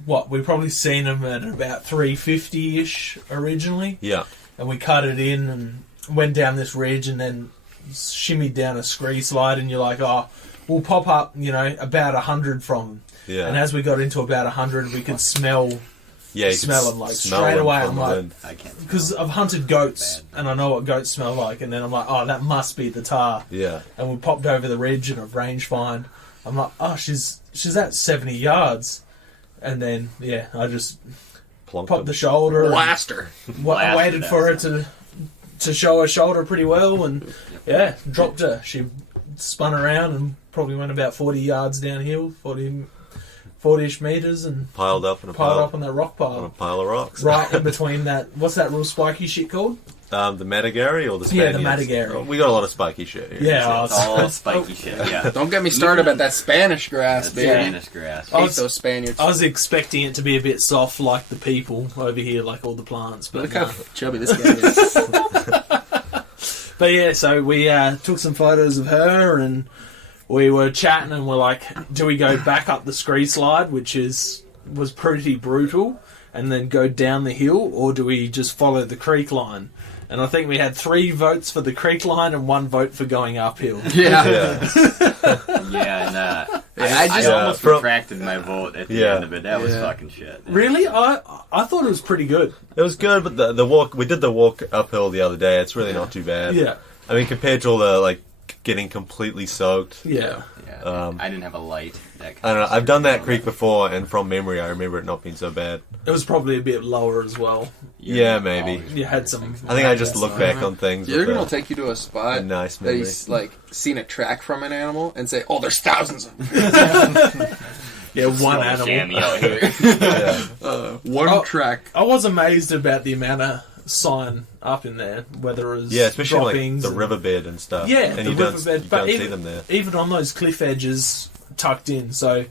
we probably seen them at about 350-ish originally. Yeah. And we cut it in and went down this ridge and then shimmied down a scree slide, and you're like, oh, we'll pop up, about 100 from them. Yeah. And as we got into about 100, we could smell them like smell straight them away. from I'm the like, wind. because I've hunted goats and I know what goats smell like, and then I'm like, oh, that must be the Tahr. Yeah. And we popped over the ridge and a range find. I'm like, oh, she's at 70 yards. And then, I just popped the shoulder. Blast her. I waited for her to show her shoulder pretty well, and dropped her. She spun around and probably went about 40 yards downhill, 40-ish metres, and piled up on that rock pile. On a pile of rocks. Right in between that, what's that real spiky shit called? The Matagari or the Spaniards? Yeah, the Matagari. We got a lot of spiky shit here. Yeah, It's all spiky shit, yeah. Don't get me started about that Spanish grass, That's baby. Spanish grass. Hate those Spaniards. I was expecting it to be a bit soft like the people over here, like all the plants. But Look how chubby this guy is. But so we took some photos of her, and we were chatting, and we're like, do we go back up the scree slide, which was pretty brutal, and then go down the hill, or do we just follow the creek line? And I think we had 3 votes for the creek line and 1 vote for going uphill. Yeah. I almost retracted my vote at the end of it. That was fucking shit. Really? I thought it was pretty good. It was good, but the walk, we did the walk uphill the other day. It's really not too bad. Yeah. I mean, compared to all the, getting completely soaked. Yeah. I didn't have a light. I don't know. I've done that creek before, and from memory, I remember it not being so bad. It was probably a bit lower as well. Yeah, maybe. You had some... I think I just look back on things. Jurgen will take you to a spot a nice that memory. he's seen a track from an animal and say, "Oh, there's thousands of them." Yeah, one animal. One track. I was amazed about the amount of sign up in there, whether it was especially droppings the riverbed and stuff. Yeah, and the you riverbed. don't see them there. Even on those cliff edges tucked in. So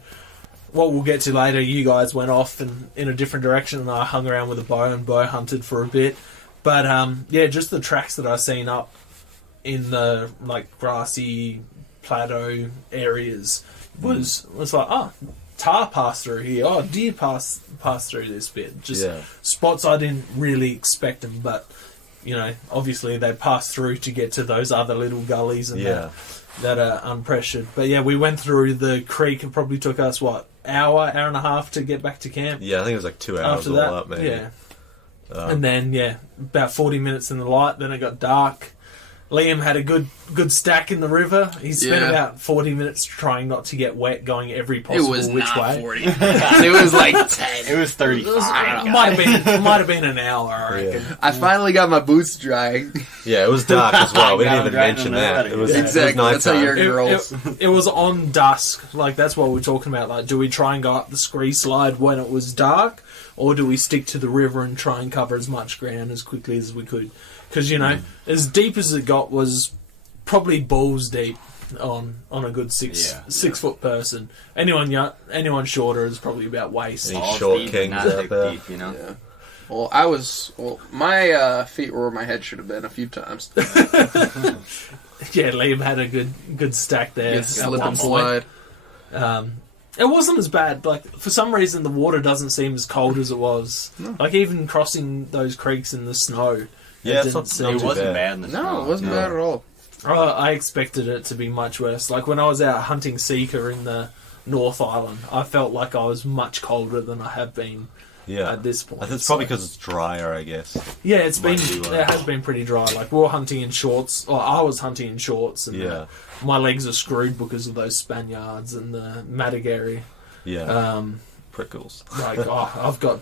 what we'll get to later, you guys went off in a different direction, and I hung around with a bow and bow hunted for a bit. But just the tracks that I seen up in the grassy plateau areas was like, oh, Tahr passed through here. Oh, deer passed through this bit. Just spots I didn't really expect them, but obviously they passed through to get to those other little gullies and that are unpressured. But we went through the creek. It probably took us hour and a half to get back to camp. Yeah, I think it was 2 hours after all that. up, maybe. Yeah, and then about 40 minutes in the light. Then it got dark. Liam had a good stack in the river. He spent about 40 minutes trying not to get wet, going every possible which way. 40. It was 10. It was 30. It might have been an hour, I reckon. Yeah. I finally got my boots dry. Yeah, it was dark as well. We didn't even mention that. It was exactly. That's how your girls. It was on dusk. That's what we're talking about. Do we try and go up the scree slide when it was dark, or do we stick to the river and try and cover as much ground as quickly as we could? Because, as deep as it got was probably balls deep on a good 6 foot person. Anyone shorter is probably about waist. Any short kings out there. Deep, Yeah. Well, my feet were where my head should have been a few times. Liam had a good stack there at Slip one and point. slide. It wasn't as bad. For some reason, the water doesn't seem as cold as it was. No. Even crossing those creeks in the snow. Yeah, It wasn't bad in the snow. No, it wasn't bad at all. I expected it to be much worse. When I was out hunting Seeker in the North Island, I felt like I was much colder than I have been at this point. I think it's probably because it's drier, I guess. Yeah, it has been pretty dry. We were hunting in shorts, or I was hunting in shorts, and my legs are screwed because of those Spaniards and the Matagari. Yeah. Prickles. I've got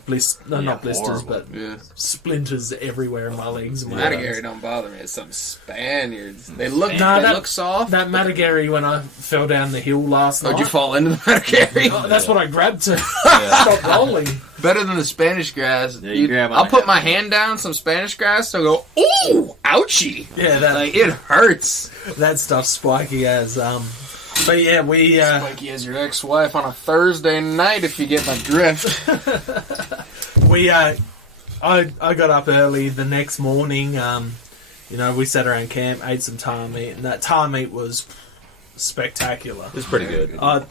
not blisters, horrible. but splinters everywhere in my legs. And my Matagari arms. don't bother me. It's some Spaniards. They look soft. That Matagari, when I fell down the hill last night. How'd you fall into the Matagari? That's what I grabbed to stop rolling. Better than the Spanish grass. Yeah, I'll put my hand down some Spanish grass and go, ooh, ouchie. Yeah, It hurts. that stuff's spiky as. But yeah, we Spiky as your ex-wife on a Thursday night, if you get my drift. I got up early the next morning. We sat around camp, ate some tar meat, and that tar meat was spectacular. It's pretty good. Not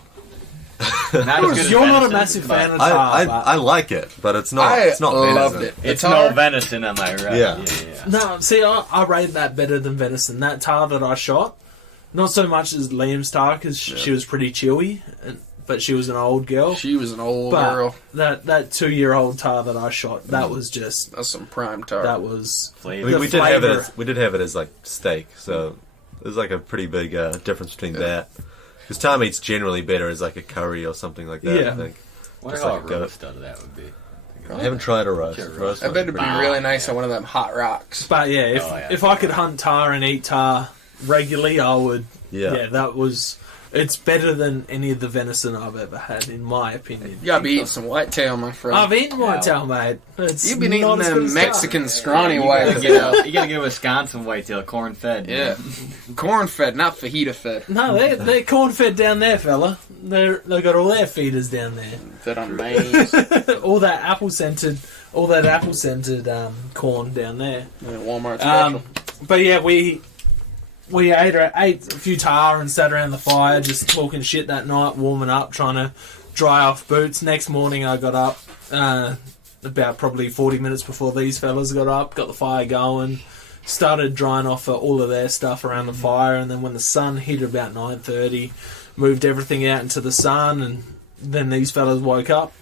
as good as You're not a venison, massive but fan of tar. I like it, but it's not. I It's not loved venison. it. It's Tahr- no venison, am I right? Yeah. No, see, I rate that better than venison. That tar that I shot, not so much as Liam's tar, because she was pretty chewy, but she was an old girl. She was an old But girl. that 2-year-old tar that I shot, that was just... That's some prime tar. That was... Flavor. We The did have it. flavour. We did have it as like steak, so there's like a pretty big difference between that. Because tar meat's generally better as like a curry or something like that. Yeah. I think. Wonder Just how like a a goat. roast out of that would be. I haven't tried a roast. Sure, Roast I bet might it'd be be pretty really nice on one of them hot rocks. But yeah, if I could hunt tar and eat tar regularly, I would... Yeah. that was... It's better than any of the venison I've ever had, in my opinion. You gotta be eating some whitetail, my friend. I've eaten whitetail, mate. It's You've been not eating as good them as Mexican tar. scrawny You whitetail. gotta get a Wisconsin whitetail, corn fed. Yeah. Corn fed, not fajita fed. No, they're corn fed down there, fella. They got all their feeders down there. Fed on maize. all that apple scented corn down there. Walmart special. But yeah, we ate a few tar and sat around the fire, just talking shit that night, warming up, trying to dry off boots. Next morning, I got up about probably 40 minutes before these fellas got up, got the fire going, started drying off all of their stuff around the fire, and then when the sun hit about 9:30, moved everything out into the sun, and then these fellas woke up.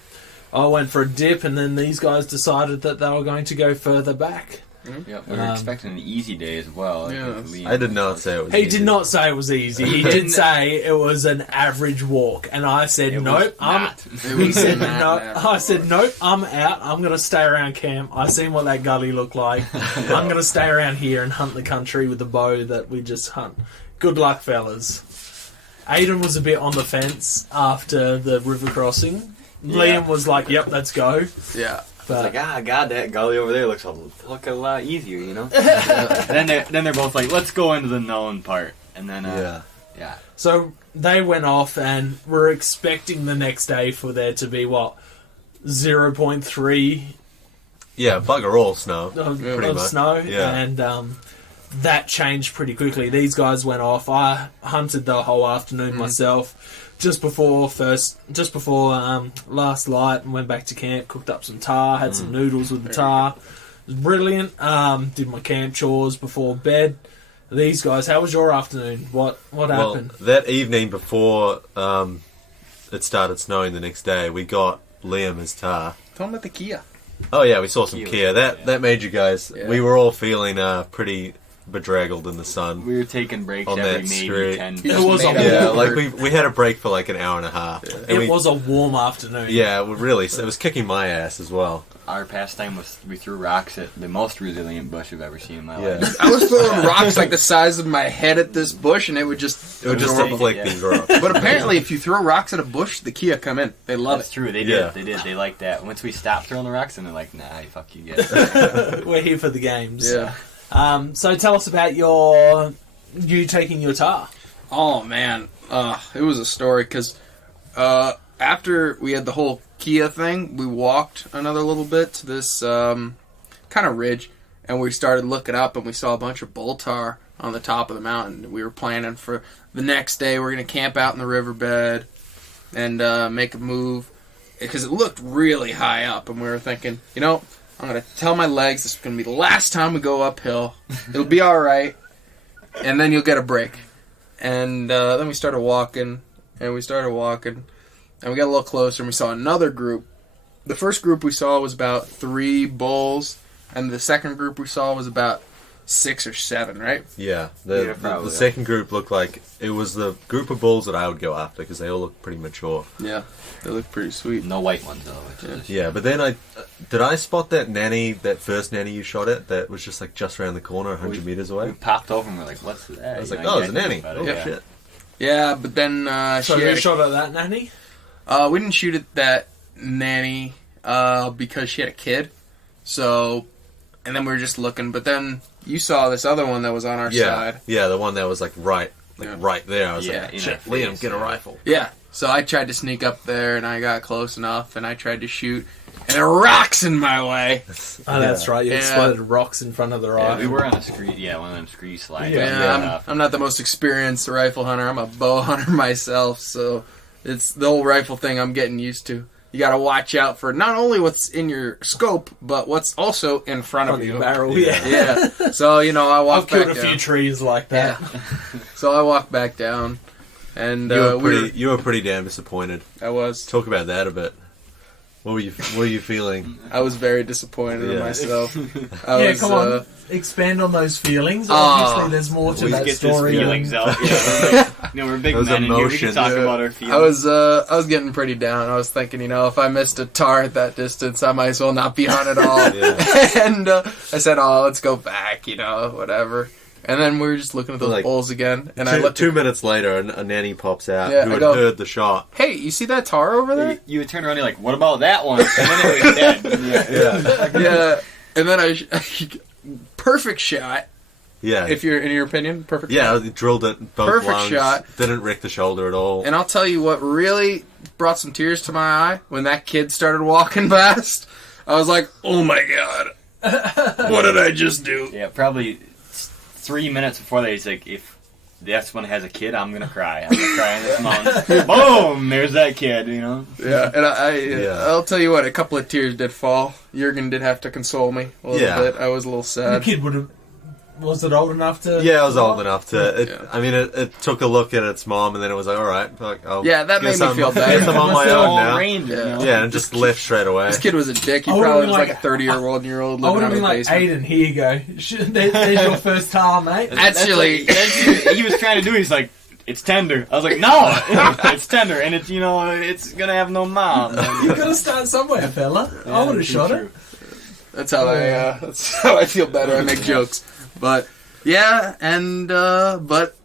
I went for a dip, and then these guys decided that they were going to go further back. Yep, we were expecting an easy day as well. Yeah. I did not say it was. He easy. did not say it was easy. He did say it was an average walk, and I said It nope. was not. He said not no. an average I said nope. I'm out. I'm going to stay around camp. I seen what that gully looked like. I'm going to stay around here and hunt the country with the bow that we just hunt. Good luck, fellas. Aiden was a bit on the fence after the river crossing. Yeah. Liam was like, "Yep, let's go." Yeah. But Like, God, that gully over there looks a lot easier, you know? And then they're both like, let's go into the known part. And then, yeah. so they went off, and we're expecting the next day for there to be 0.3 Yeah, bugger all snow. of Pretty much. snow, Yeah. and that changed pretty quickly. These guys went off. I hunted the whole afternoon myself. Just before last light, and went back to camp, cooked up some tar, had some noodles with the tar. It was brilliant. Did my camp chores before bed. These guys, how was your afternoon? What happened? That evening before it started snowing the next day, we got Liam his tar. Tell him about the Kia. Oh yeah, we saw some Kiwi, Kia. That made you guys. Yeah. We were all feeling pretty bedraggled in the sun. We were taking breaks On every that maybe street. 10 It was a made Yeah, up. like we had a break for like an hour and a half. And It we, was a warm afternoon. Yeah, it was kicking my ass as well. Our pastime was we threw rocks at the most resilient bush I've ever seen in my Yeah, life. I was throwing rocks like the size of my head at this bush, and it would just... it would just Adorable. deflect Yeah. these rocks. But apparently, if you throw rocks at a bush, the Kia come in. They love That's it. true. They Yeah. did. They liked that. Once we stopped throwing the rocks, and they're like, "Nah, fuck you guys." We're here for the games. Yeah. So tell us about you taking your tar. Oh, man. It was a story, because after we had the whole Kia thing, we walked another little bit to this kind of ridge, and we started looking up, and we saw a bunch of bull tar on the top of the mountain. We were planning for the next day. We're going to camp out in the riverbed and make a move, because it looked really high up, and we were thinking, I'm going to tell my legs this is going to be the last time we go uphill. It'll be all right, and then you'll get a break. And then we started walking, and we got a little closer, and we saw another group. The first group we saw was about 3 bulls, and the second group we saw was about 6 or 7, right? Yeah, Yeah, the probably. second group looked like it was the group of bulls that I would go after because they all look pretty mature. Yeah, they look pretty sweet. No white ones though. Which is Yeah, but then did I spot that first nanny you shot at that was just around the corner, 100 meters we away? popped over and we're like, "What's that?" I was You like, know, oh, you it's a guys nanny. know Oh about it, shit. Yeah, but then So she you had shot at that nanny? we didn't shoot at that nanny because she had a kid. So, and then we were just looking. But then you saw this other one that was on our Yeah, side. yeah, the one that was like right right there. I was Yeah, like, shit, Liam, get a rifle. Yeah. So I tried to sneak up there, and I got close enough, and I tried to shoot, and a rock's in my way. Oh, that's right. You Yeah. exploded rocks in front of the rifle. We were on a scree, one of them scree slides. Yeah, I'm not the most experienced rifle hunter. I'm a bow hunter myself, so it's the whole rifle thing I'm getting used to. You got to watch out for not only what's in your scope, but what's also in front of you. Barrel, yeah. Yeah. So, I I've walked back killed a down. few trees like that. Yeah. So I walked back down, and You were pretty damn disappointed. I was. Talk about that a bit. What were you feeling? I was very disappointed in myself. Come on. Expand on those feelings. Oh. Obviously, there's more to We that get story. these feelings out. Yeah, we're big Those men in here. We emotions. can talk about our feelings. I was getting pretty down. I was thinking, if I missed a tar at that distance, I might as well not be on at all. And I said, let's go back, whatever. And then we were just looking at those bulls again, and I looked. 2 minutes later, a nanny pops out Yeah, who I had go, heard the shot. Hey, you see that tar over there? You would turn around and you're like, what about that one? And then it was dead. Yeah, Yeah. And then I perfect shot. yeah, If you're in your opinion, perfect. yeah. shot. It drilled it both Perfect lungs. shot. Didn't wreck the shoulder at all. And I'll tell you what really brought some tears to my eye when that kid started walking past. I was like, oh my god, what did I just do? Yeah, probably 3 minutes before that, he's like, if that's one has a kid, I'm going to cry. I'm going to cry in this mountain. Boom! There's that kid, Yeah, and I'll tell you what, a couple of tears did fall. Jurgen did have to console me a little bit. I was a little The sad. kid would have. Was it old enough to? Yeah, I was old enough to. Yeah. I mean, it took a look at its mom, and then it was like, all right, Yeah, that made me feel bad. Guess I'm on my It's own all now. rained, Yeah, and just left straight away. This kid was a dick. He I would've probably been was like like- a 30-year-old I would living have out of been the like, basement. Aiden, here you go. There's your first tar, mate. Actually, He was trying to do it. He's like, it's tender. I was like, no, it's tender, and it's it's gonna have no mom. You gotta start somewhere, fella. I would have shot it. that's how I feel better. I make jokes, but yeah, and but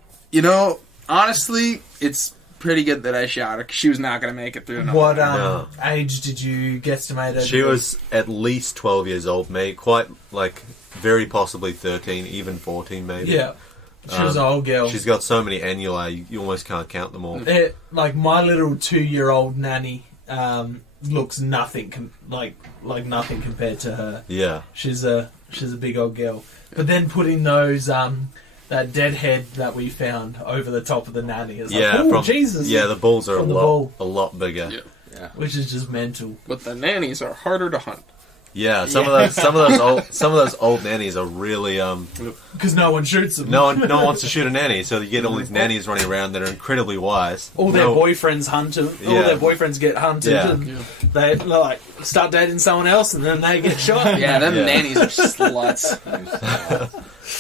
honestly, it's pretty good that I shot her. 'Cause she was not gonna make it through. What No. age did you guesstimate her? She was at least 12 years old, mate. Quite very possibly 13, even 14, maybe. Yeah. She was an old girl. She's got so many annuli, you almost can't count them all. Like my little 2-year-old nanny looks nothing like nothing compared to her. Yeah. She's a big old girl. But then putting those that dead head that we found over the top of the nanny is like, oh Jesus! Yeah, the bulls are From the bull. a lot bigger. Yeah. Which is just mental. But the nannies are harder to hunt. Yeah, some of those old nannies are really Because no one shoots them. no one wants to shoot a nanny, so you get all these nannies running around that are incredibly wise. All their boyfriends hunt them. All Yeah. their boyfriends get hunted. Yeah. And they like start dating someone else, and then they get shot. Yeah, them Yeah. nannies are sluts.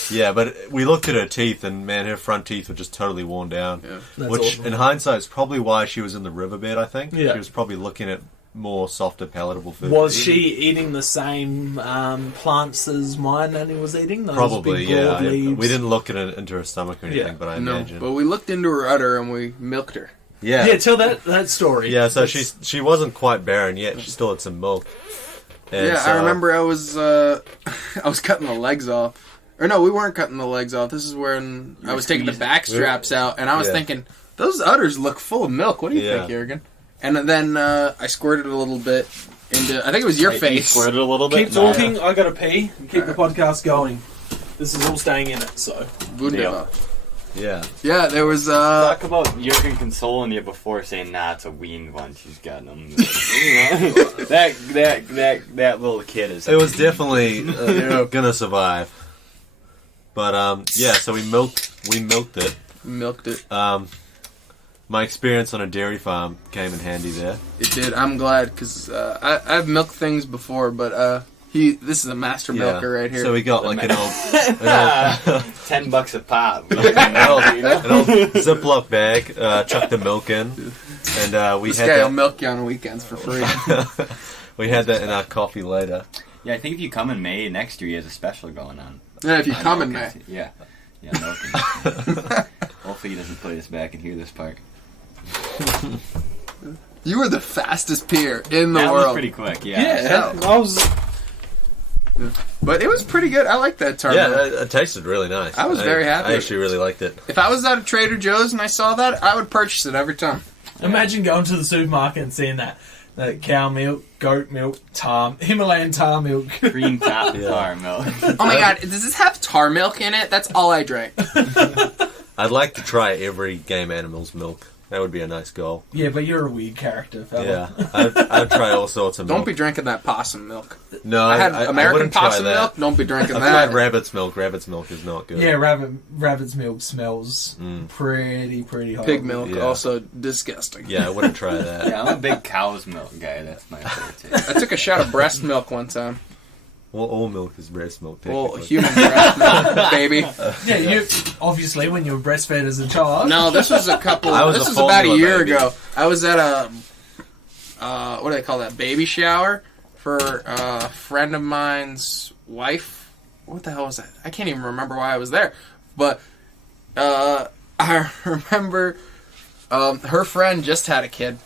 Yeah, but we looked at her teeth, and man, her front teeth were just totally worn down. Yeah. That's Which, awesome. in hindsight, is probably why she was in the riverbed. I think Yeah. she was probably looking at more softer, palatable food. Was to she eat. eating the same plants as my nanny was eating? Those Probably, big yeah. broad leaves? We didn't look into her stomach or anything, Yeah. but I No, imagine. but we looked into her udder and we milked her. Yeah. Yeah, tell that story. Yeah, so That's- she wasn't quite barren yet. She still had some milk. And Yeah, so- I remember I was I was cutting the legs off. Or no, we weren't cutting the legs off. This is when I was taking the back straps out, and I was Yeah. thinking, those udders look full of milk. What do you Yeah. think, Jurgen? And then I squirted a little bit into, I think it was your You face. squirted a little bit. Keep talking. I gotta pee. Keep the podcast going. This is all staying in it. So Wunderbar. Yeah. Yeah, there was Talk about Jurgen consoling you before saying, nah, it's a weaned one. She's got them. that little kid is. It was definitely gonna survive. But yeah, so we milked it. milked it. My experience on a dairy farm came in handy there. It did. I'm glad because I've milked things before, but this is a master milker right here. So we got like an old $10 a pop. an old Ziploc bag, chucked the milk in, and we this had guy will that. milk you on weekends for free. We had that in our coffee later. Yeah, I think if you come in May next year, he has a special going on. Yeah, if you On come in milking. May. Yeah, milking. Hopefully he doesn't play this back and hear this part. You were the fastest peer in the That was world. pretty quick, yeah. yeah, I was. But it was pretty good. I like that Tahr milk. Yeah, it tasted really nice. I was very happy. I actually really liked it. If I was at a Trader Joe's and I saw that, I would purchase it every time. Imagine going to the supermarket and seeing that cow milk, goat milk, Himalayan tar milk. Green top Tahr milk. Oh my god, does this have Tahr milk in it? That's all I drank. I'd like to try every game animal's milk. That would be a nice goal. Yeah, but you're a weird character, fella. Yeah, I'd try all sorts of milk. Don't be drinking that possum milk. No, I had I American wouldn't try possum that. milk. Don't be drinking I've that. tried rabbit's milk. Rabbit's milk is not good. Yeah, rabbit's milk smells pretty horrible. Pig milk, Yeah. also disgusting. Yeah, I wouldn't try that. Yeah, I'm a big cow's milk guy. That's my favorite. I took a shot of breast milk one time. Well, all milk is breast milk. Well, technically. human breast milk, baby. Yeah, you obviously when you were breastfed as a child. No, this was a couple. I was this a was about a formula year baby. ago. I was at a what do they call that? Baby shower for a friend of mine's wife. What the hell was that? I can't even remember why I was there. But I remember her friend just had a kid,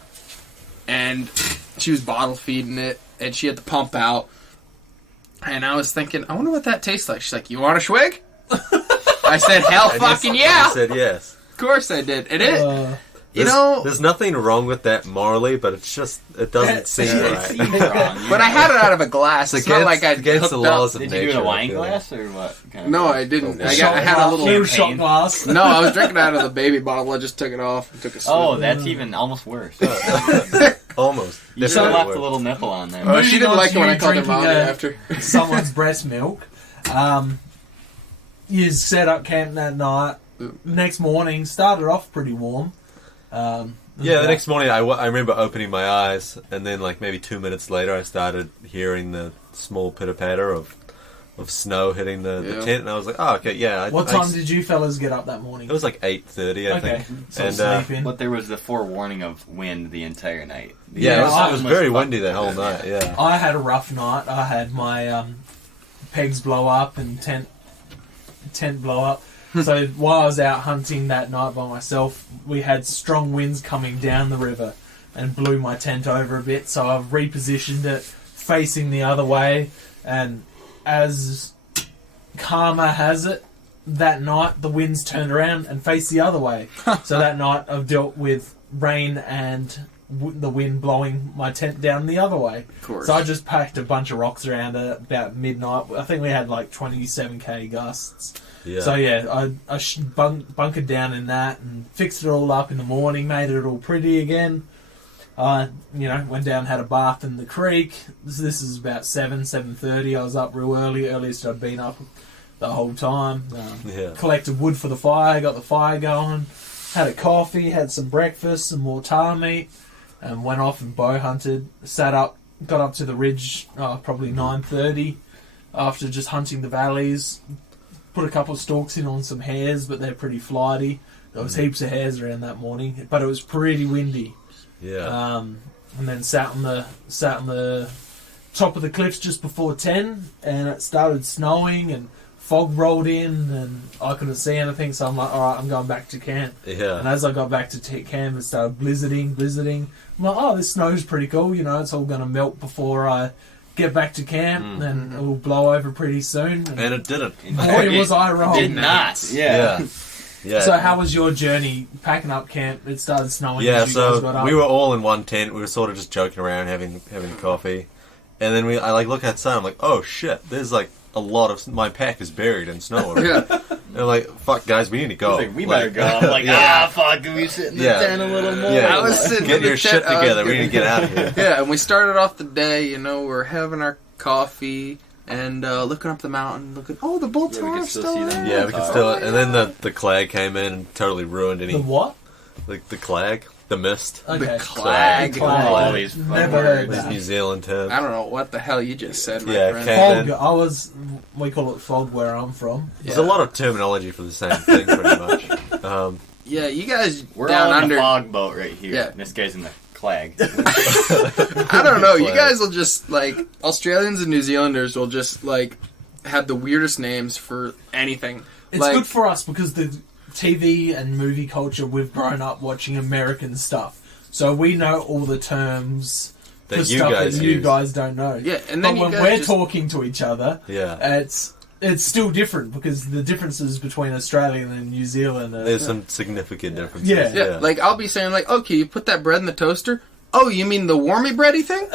and she was bottle feeding it, and she had to pump out. And I was thinking, I wonder what that tastes like. She's like, "You want a swig?" I said, "Hell, fucking yeah!" I said yes. Of course I did. And it, you There's- know, there's nothing wrong with that morally, but it doesn't seem right. but I had it out of a glass. It's not like I against the laws of Did nature. you do it in a I wine feel like. glass or what? Kind No, I didn't. I Shot had a glass. little. Little shot glass. No, I was drinking out of the baby bottle. I just took it off and took a sip. Oh, that's even almost worse. Almost. You should have left Definitely a little nipple on there. Oh, she didn't like it when I called her Drinking mommy after. someone's breast milk. You set up camp that night. Next morning, started off pretty warm. Yeah, the next morning I remember opening my eyes, and then like maybe 2 minutes later I started hearing the small pitter-patter of snow hitting the tent, and I was like, oh, okay, yeah. What time did you fellas get up that morning? It was like 8:30, I Okay, think. so And, sleeping. But there was the forewarning of wind the entire night. Yeah, Yeah, it was I- very windy the whole night, yeah. I had a rough night. I had my pegs blow up and tent blow up. So while I was out hunting that night by myself, we had strong winds coming down the river and blew my tent over a bit. So I've repositioned it facing the other way. And as karma has it, that night the winds turned around and faced the other way. So that night I've dealt with rain and the wind blowing my tent down the other way. Of course. So I just packed a bunch of rocks around it about midnight. I think we had like 27k gusts. Yeah. So yeah, I bunkered down in that and fixed it all up in the morning, made it all pretty again. Went down, had a bath in the creek. This is about 7:30. I was up real early, earliest I'd been up the whole time. Yeah. Collected wood for the fire, got the fire going, had a coffee, had some breakfast, some more tar meat, and went off and bow hunted. Sat up, got up to the ridge, probably 9:30 after just hunting the valleys. Put a couple of stalks in on some hares, but they're pretty flighty. There was heaps of hares around that morning, but it was pretty windy. Yeah. And then sat on the top of the cliffs just before 10, and it started snowing and fog rolled in, and I couldn't see anything. So I'm like, all right, I'm going back to camp. Yeah. And as I got back to camp, it started blizzarding. I'm like, oh, this snow's pretty cool. It's all going to melt before I get back to camp, and it will blow over pretty soon. And it didn't. Boy, was I wrong. Did not. Yeah. Yeah. So how was your journey packing up camp? It started snowing. Yeah, as you guys got so up. we were all in one tent. We were sort of just joking around, having coffee. And then I look outside, I'm like, oh shit, there's like a lot of... My pack is buried in snow. Yeah. And I'm like, fuck guys, we need to go. We better go. I'm like, fuck, can we sit in the tent a little more? Yeah, I was sitting get in the your tent, shit I was together. We getting- need to get out of here. Yeah, and we started off the day, we're having our coffee and looking up the mountain, oh, the bull Yeah, we Tahr could is still still see them. there. Yeah, we can still... And then the clag came in and totally ruined any... The what? Like the clag? The mist? Okay. Clag. Clag. All these fun Never heard words. that. New Zealand term. I don't know what the hell you just said, my Yeah, friend. okay. Fog. We call it fog where I'm from. There's a lot of terminology for the same thing, pretty much. Yeah, you guys We're down all in under. the fog boat right here. Yeah. This guy's in the clag. I don't know. You guys will just Australians and New Zealanders will just have the weirdest names for anything. It's good for us because the TV and movie culture, we've grown up watching American stuff. So we know all the terms that for you stuff guys that you use. guys don't know. Yeah, and then but you when guys we're just- talking to each other, Yeah. it's still different because the differences between Australia and New Zealand are... There's some significant differences. Yeah. Yeah, like I'll be saying like, okay, you put that bread in the toaster. Oh, you mean the warmy bready thing?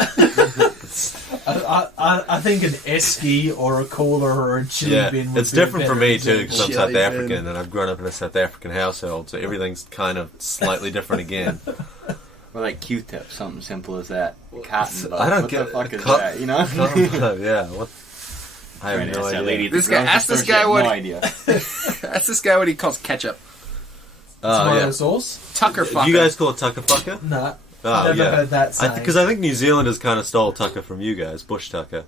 I think an esky or a cooler or a chili Yeah, bin would it's be a different for better me too example. because I'm Chili South bin. African and I've grown up in a South African household, so everything's kind of slightly different again. Or like Q-tips, something simple as that. Cotton buds. I don't what get the fuck is co- that, you know? Yeah, what? I have Right, no that's that idea. lady at the This guy- grocery ask this store, she guy had what no he- idea. That's this guy what he calls ketchup. Oh, Tomato yeah. sauce? Tucker fucker. You guys call it tucker fucker? Nah. Oh, Never yeah. heard that saying. Because I think New Zealanders kind of stole tucker from you guys, bush tucker.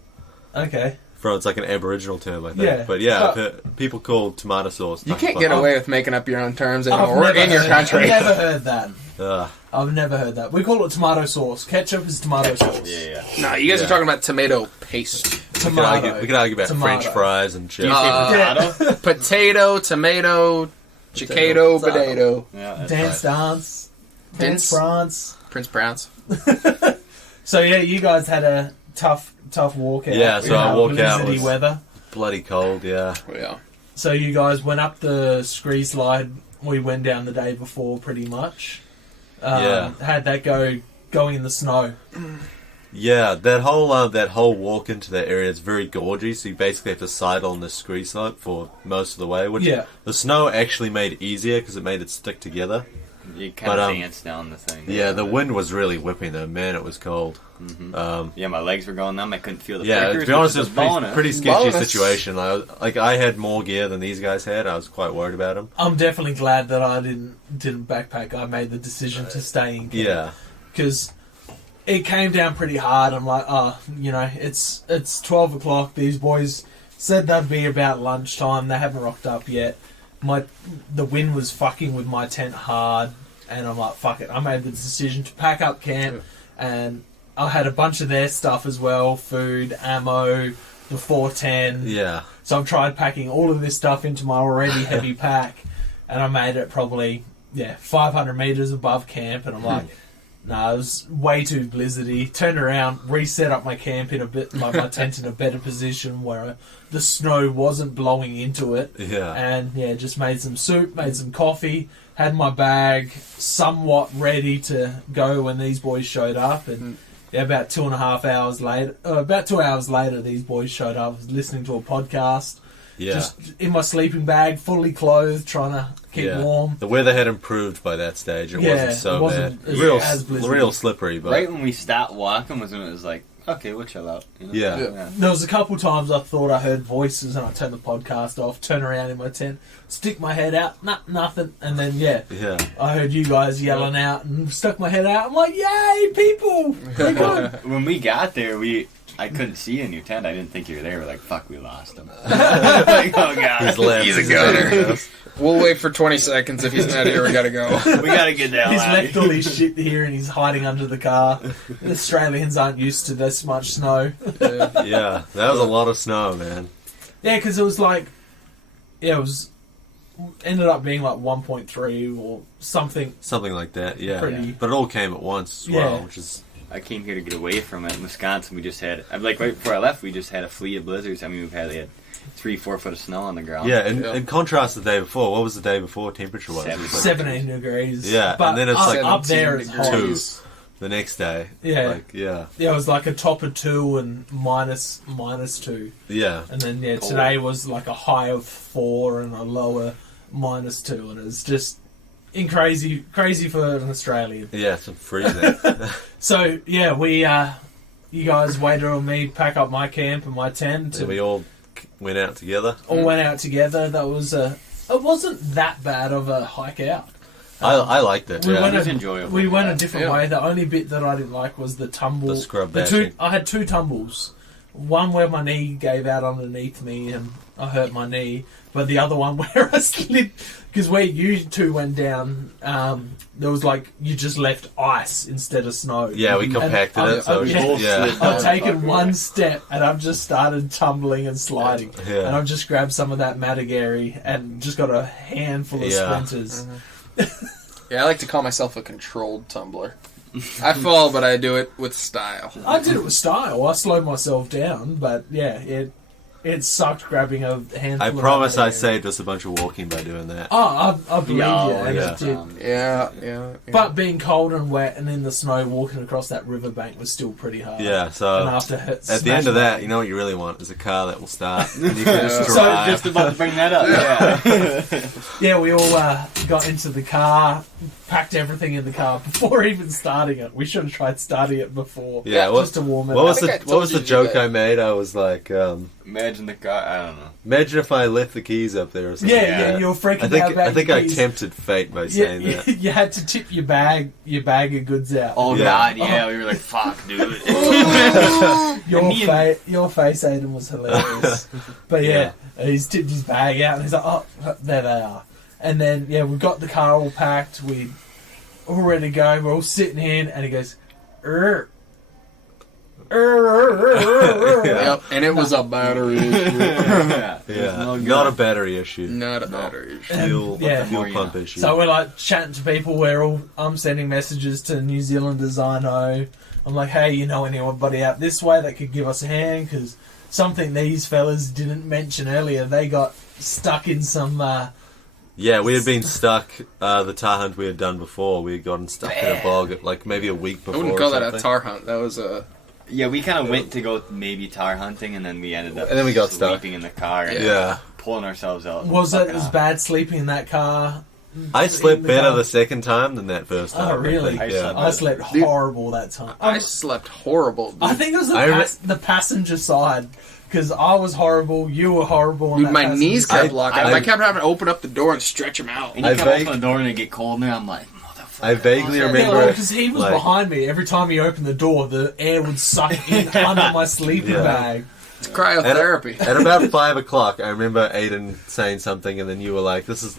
Okay. It's like an Aboriginal term, I think. Yeah. But yeah, But- I've heard people call tomato sauce. You tucker can't get fucker. away with making up your own terms I've anymore. We're never in your heard- country. I've never heard that. Ugh. I've never heard that. We call it tomato sauce. Ketchup is tomato sauce. Yeah. No, you guys Yeah. are talking about tomato paste. Tomato. We could argue about Tomato. French fries and shit. Do you say Yeah. potato? Potato, tomato, chicato, potato. Yeah, that's Dance, right. dance. Dance. France. Prince Browns. So yeah, you guys had a tough walkout. Yeah, so our walkout blizzardy was- weather. Bloody cold, yeah. Yeah. So you guys went up the scree slide. We went down the day before, pretty much. Yeah. Had that going in the snow. Yeah, that whole walk into that area is very gorgy. So you basically have to sidle on the scree slope for most of the way. Which Yeah. the snow actually made easier because it made it stick together. You kind of But, dance down the thing. Yeah, the wind was really whipping though. Man, it was cold. Yeah, my legs were going numb. I couldn't feel the Yeah, flickers, to be honest, it which was is a bonus. pretty sketchy Bonus. situation. I had more gear than these guys had. I was quite worried about them. I'm definitely glad that I didn't backpack. I made the decision to stay in camp. Yeah, Because it came down pretty hard. I'm like, it's 12 o'clock. These boys said they'd be about lunchtime. They haven't rocked up yet. The wind was fucking with my tent hard. And I'm like, fuck it. I made the decision to pack up camp. And I had a bunch of their stuff as well. Food, ammo, the 410. yeah. So I've tried packing all of this stuff into my already heavy pack. And I made it probably, 500 metres above camp. And I'm like, nah, it was way too blizzardy. Turned around, reset up my camp in my tent in a better position where the snow wasn't blowing into it. Yeah. And just made some soup, made some coffee, had my bag somewhat ready to go when these boys showed up. And about 2.5 hours later, about 2 hours later, these boys showed up. I was listening to a podcast. Yeah. Just in my sleeping bag, fully clothed, trying to keep warm. The weather had improved by that stage. It wasn't so it wasn't bad. as blizzardy. Real slippery, but Right when we stopped walking was when it was like, okay, we'll chill out. You know? Yeah. There was a couple times I thought I heard voices and I turned the podcast off, turn around in my tent, stick my head out, nothing. And then, yeah. I heard you guys yelling out and stuck my head out. I'm like, yay, people! We're good. When we got there, I couldn't see you in your tent. I didn't think you were there. We're like, fuck, we lost him. Like, oh, God. He's left. He's a gunner. We'll wait for 20 seconds. If he's not here, we gotta go. We gotta get down. He's left all his shit here and he's hiding under the car. The Australians aren't used to this much snow. Yeah, that was a lot of snow, man. Yeah, because it was like, it was ended up being like 1.3 or something. Something like that, yeah. Pretty- But it all came at once as well, Yeah. which is... I came here to get away from it. In Wisconsin, we just had, right before I left, we just had a fleet of blizzards. I mean, we had 3-4 foot of snow on the ground. Yeah, and in contrast to the day before, what was the day before temperature-wise? It was like 17 degrees. Yeah, but and then it's like up there it's 17 hot. degrees. the next day. Yeah. Like, yeah. Yeah, it was like a top of 2 and minus 2. Yeah. And then, today was like a high of 4 and a lower -2. And it's just crazy for an Australian. Yeah, it's freezing. So, you guys waited on me, pack up my camp and my tent. So we all went out together. all went out together. That was it wasn't that bad of a hike out. I liked it. We Yeah. went It was enjoyable. We went a different Yeah. way. The only bit that I didn't like was the tumble. The scrub The two, bashing. I had 2 tumbles. One where my knee gave out underneath me and I hurt my knee, but the other one where I slid, because where you 2 went down, there was like you just left ice instead of snow. Yeah, we compacted And it. So I've, it was just, I've taken one step and I've just started tumbling and sliding, Yeah. and I've just grabbed some of that Matagary and just got a handful of Yeah. splinters. Yeah, I like to call myself a controlled tumbler. I fall, but I do it with style. I did it with style. I slowed myself down, but yeah, it sucked grabbing a handful. I of promise I that. saved us a bunch of walking by doing that. Oh, I believe Yeah, you. And yeah. it did. Yeah. But being cold and wet and in the snow, walking across that riverbank was still pretty hard. Yeah, so And after at the end of that, you know what you really want is a car that will start. And you can just So drive. Just about to bring that up. Yeah. yeah, we all got into the car, packed everything in the car before even starting it. We should have tried starting it before. Yeah, just to warm it What up. was I think I the told what was you the to do joke that. I made? I was like, Imagine the car. I don't know. imagine if I left the keys up there or something. Yeah, you were freaking I out think about I think your I keys. tempted fate by saying that. You had to tip your bag of goods out. Oh Yeah. God, yeah. We were like, fuck, dude. Your face, Aiden, was hilarious. But yeah, he's tipped his bag out and he's like, oh, there they are. And then, yeah, we got the car all packed. We all ready to go. We're all sitting in and he goes, Yep, and it was a battery issue. Yeah. Yeah, not a battery issue. Not a battery issue. Fuel, Yeah. fuel Yeah. pump issue. So we're like chatting to people. I'm sending messages to New Zealanders I know. I'm like, hey, you know anybody out this way that could give us a hand? Because something these fellas didn't mention earlier, they got stuck in some. Yeah, we had been stuck. The tar hunt we had done before, we had gotten stuck in a bog like maybe a week I before. wouldn't or call that a something. tar hunt. That was a... Yeah, we kind of went to go maybe tar hunting, and then we ended up And then we got stuck. sleeping in the car and Yeah, pulling ourselves out. Was it Fucking as off. bad sleeping in that car? I slept In the better car? the second time than that first time. Oh, really? I think, yeah. I slept horrible that time. I slept horrible. Dude. I think it was I the passenger side because I was horrible, you were horrible. On Dude, that my passenger knees side. kept locking up. I- I kept having to open up the door and stretch them out. And you I come vague- open the door and it get cold in there. I'm like, motherfucker. I vaguely Oh, remember- because he was like- behind me. Every time he opened the door, the air would suck in under my sleeping Yeah. bag. It's cryotherapy. At about 5 o'clock, I remember Aiden saying something, and then you were like, "This is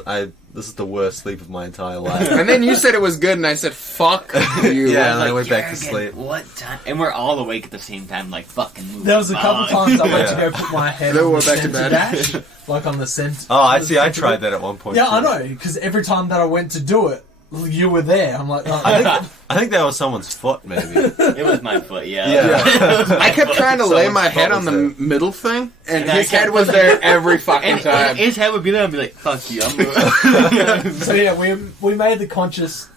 the worst sleep of my entire life." And then you said it was good, and I said, fuck you. Yeah, and I Like, went back to Jurgen, sleep. What time? And we're all awake at the same time, like fucking moving. There was a couple times I went to Yeah. go put my head Then we on the went back to centre bed. dash, like on the centre. Oh, I see. I tried that at one point. Yeah, too. I know, because every time that I went to do it, you were there. I'm like, I think that was someone's foot, maybe. It was my foot, yeah. Yeah. I kept trying to lay Someone's my head foot on was the there. middle thing, and And I his kept- head was there every fucking And time. his head would be there and I'd be like, fuck you. I'm so yeah, we made the conscious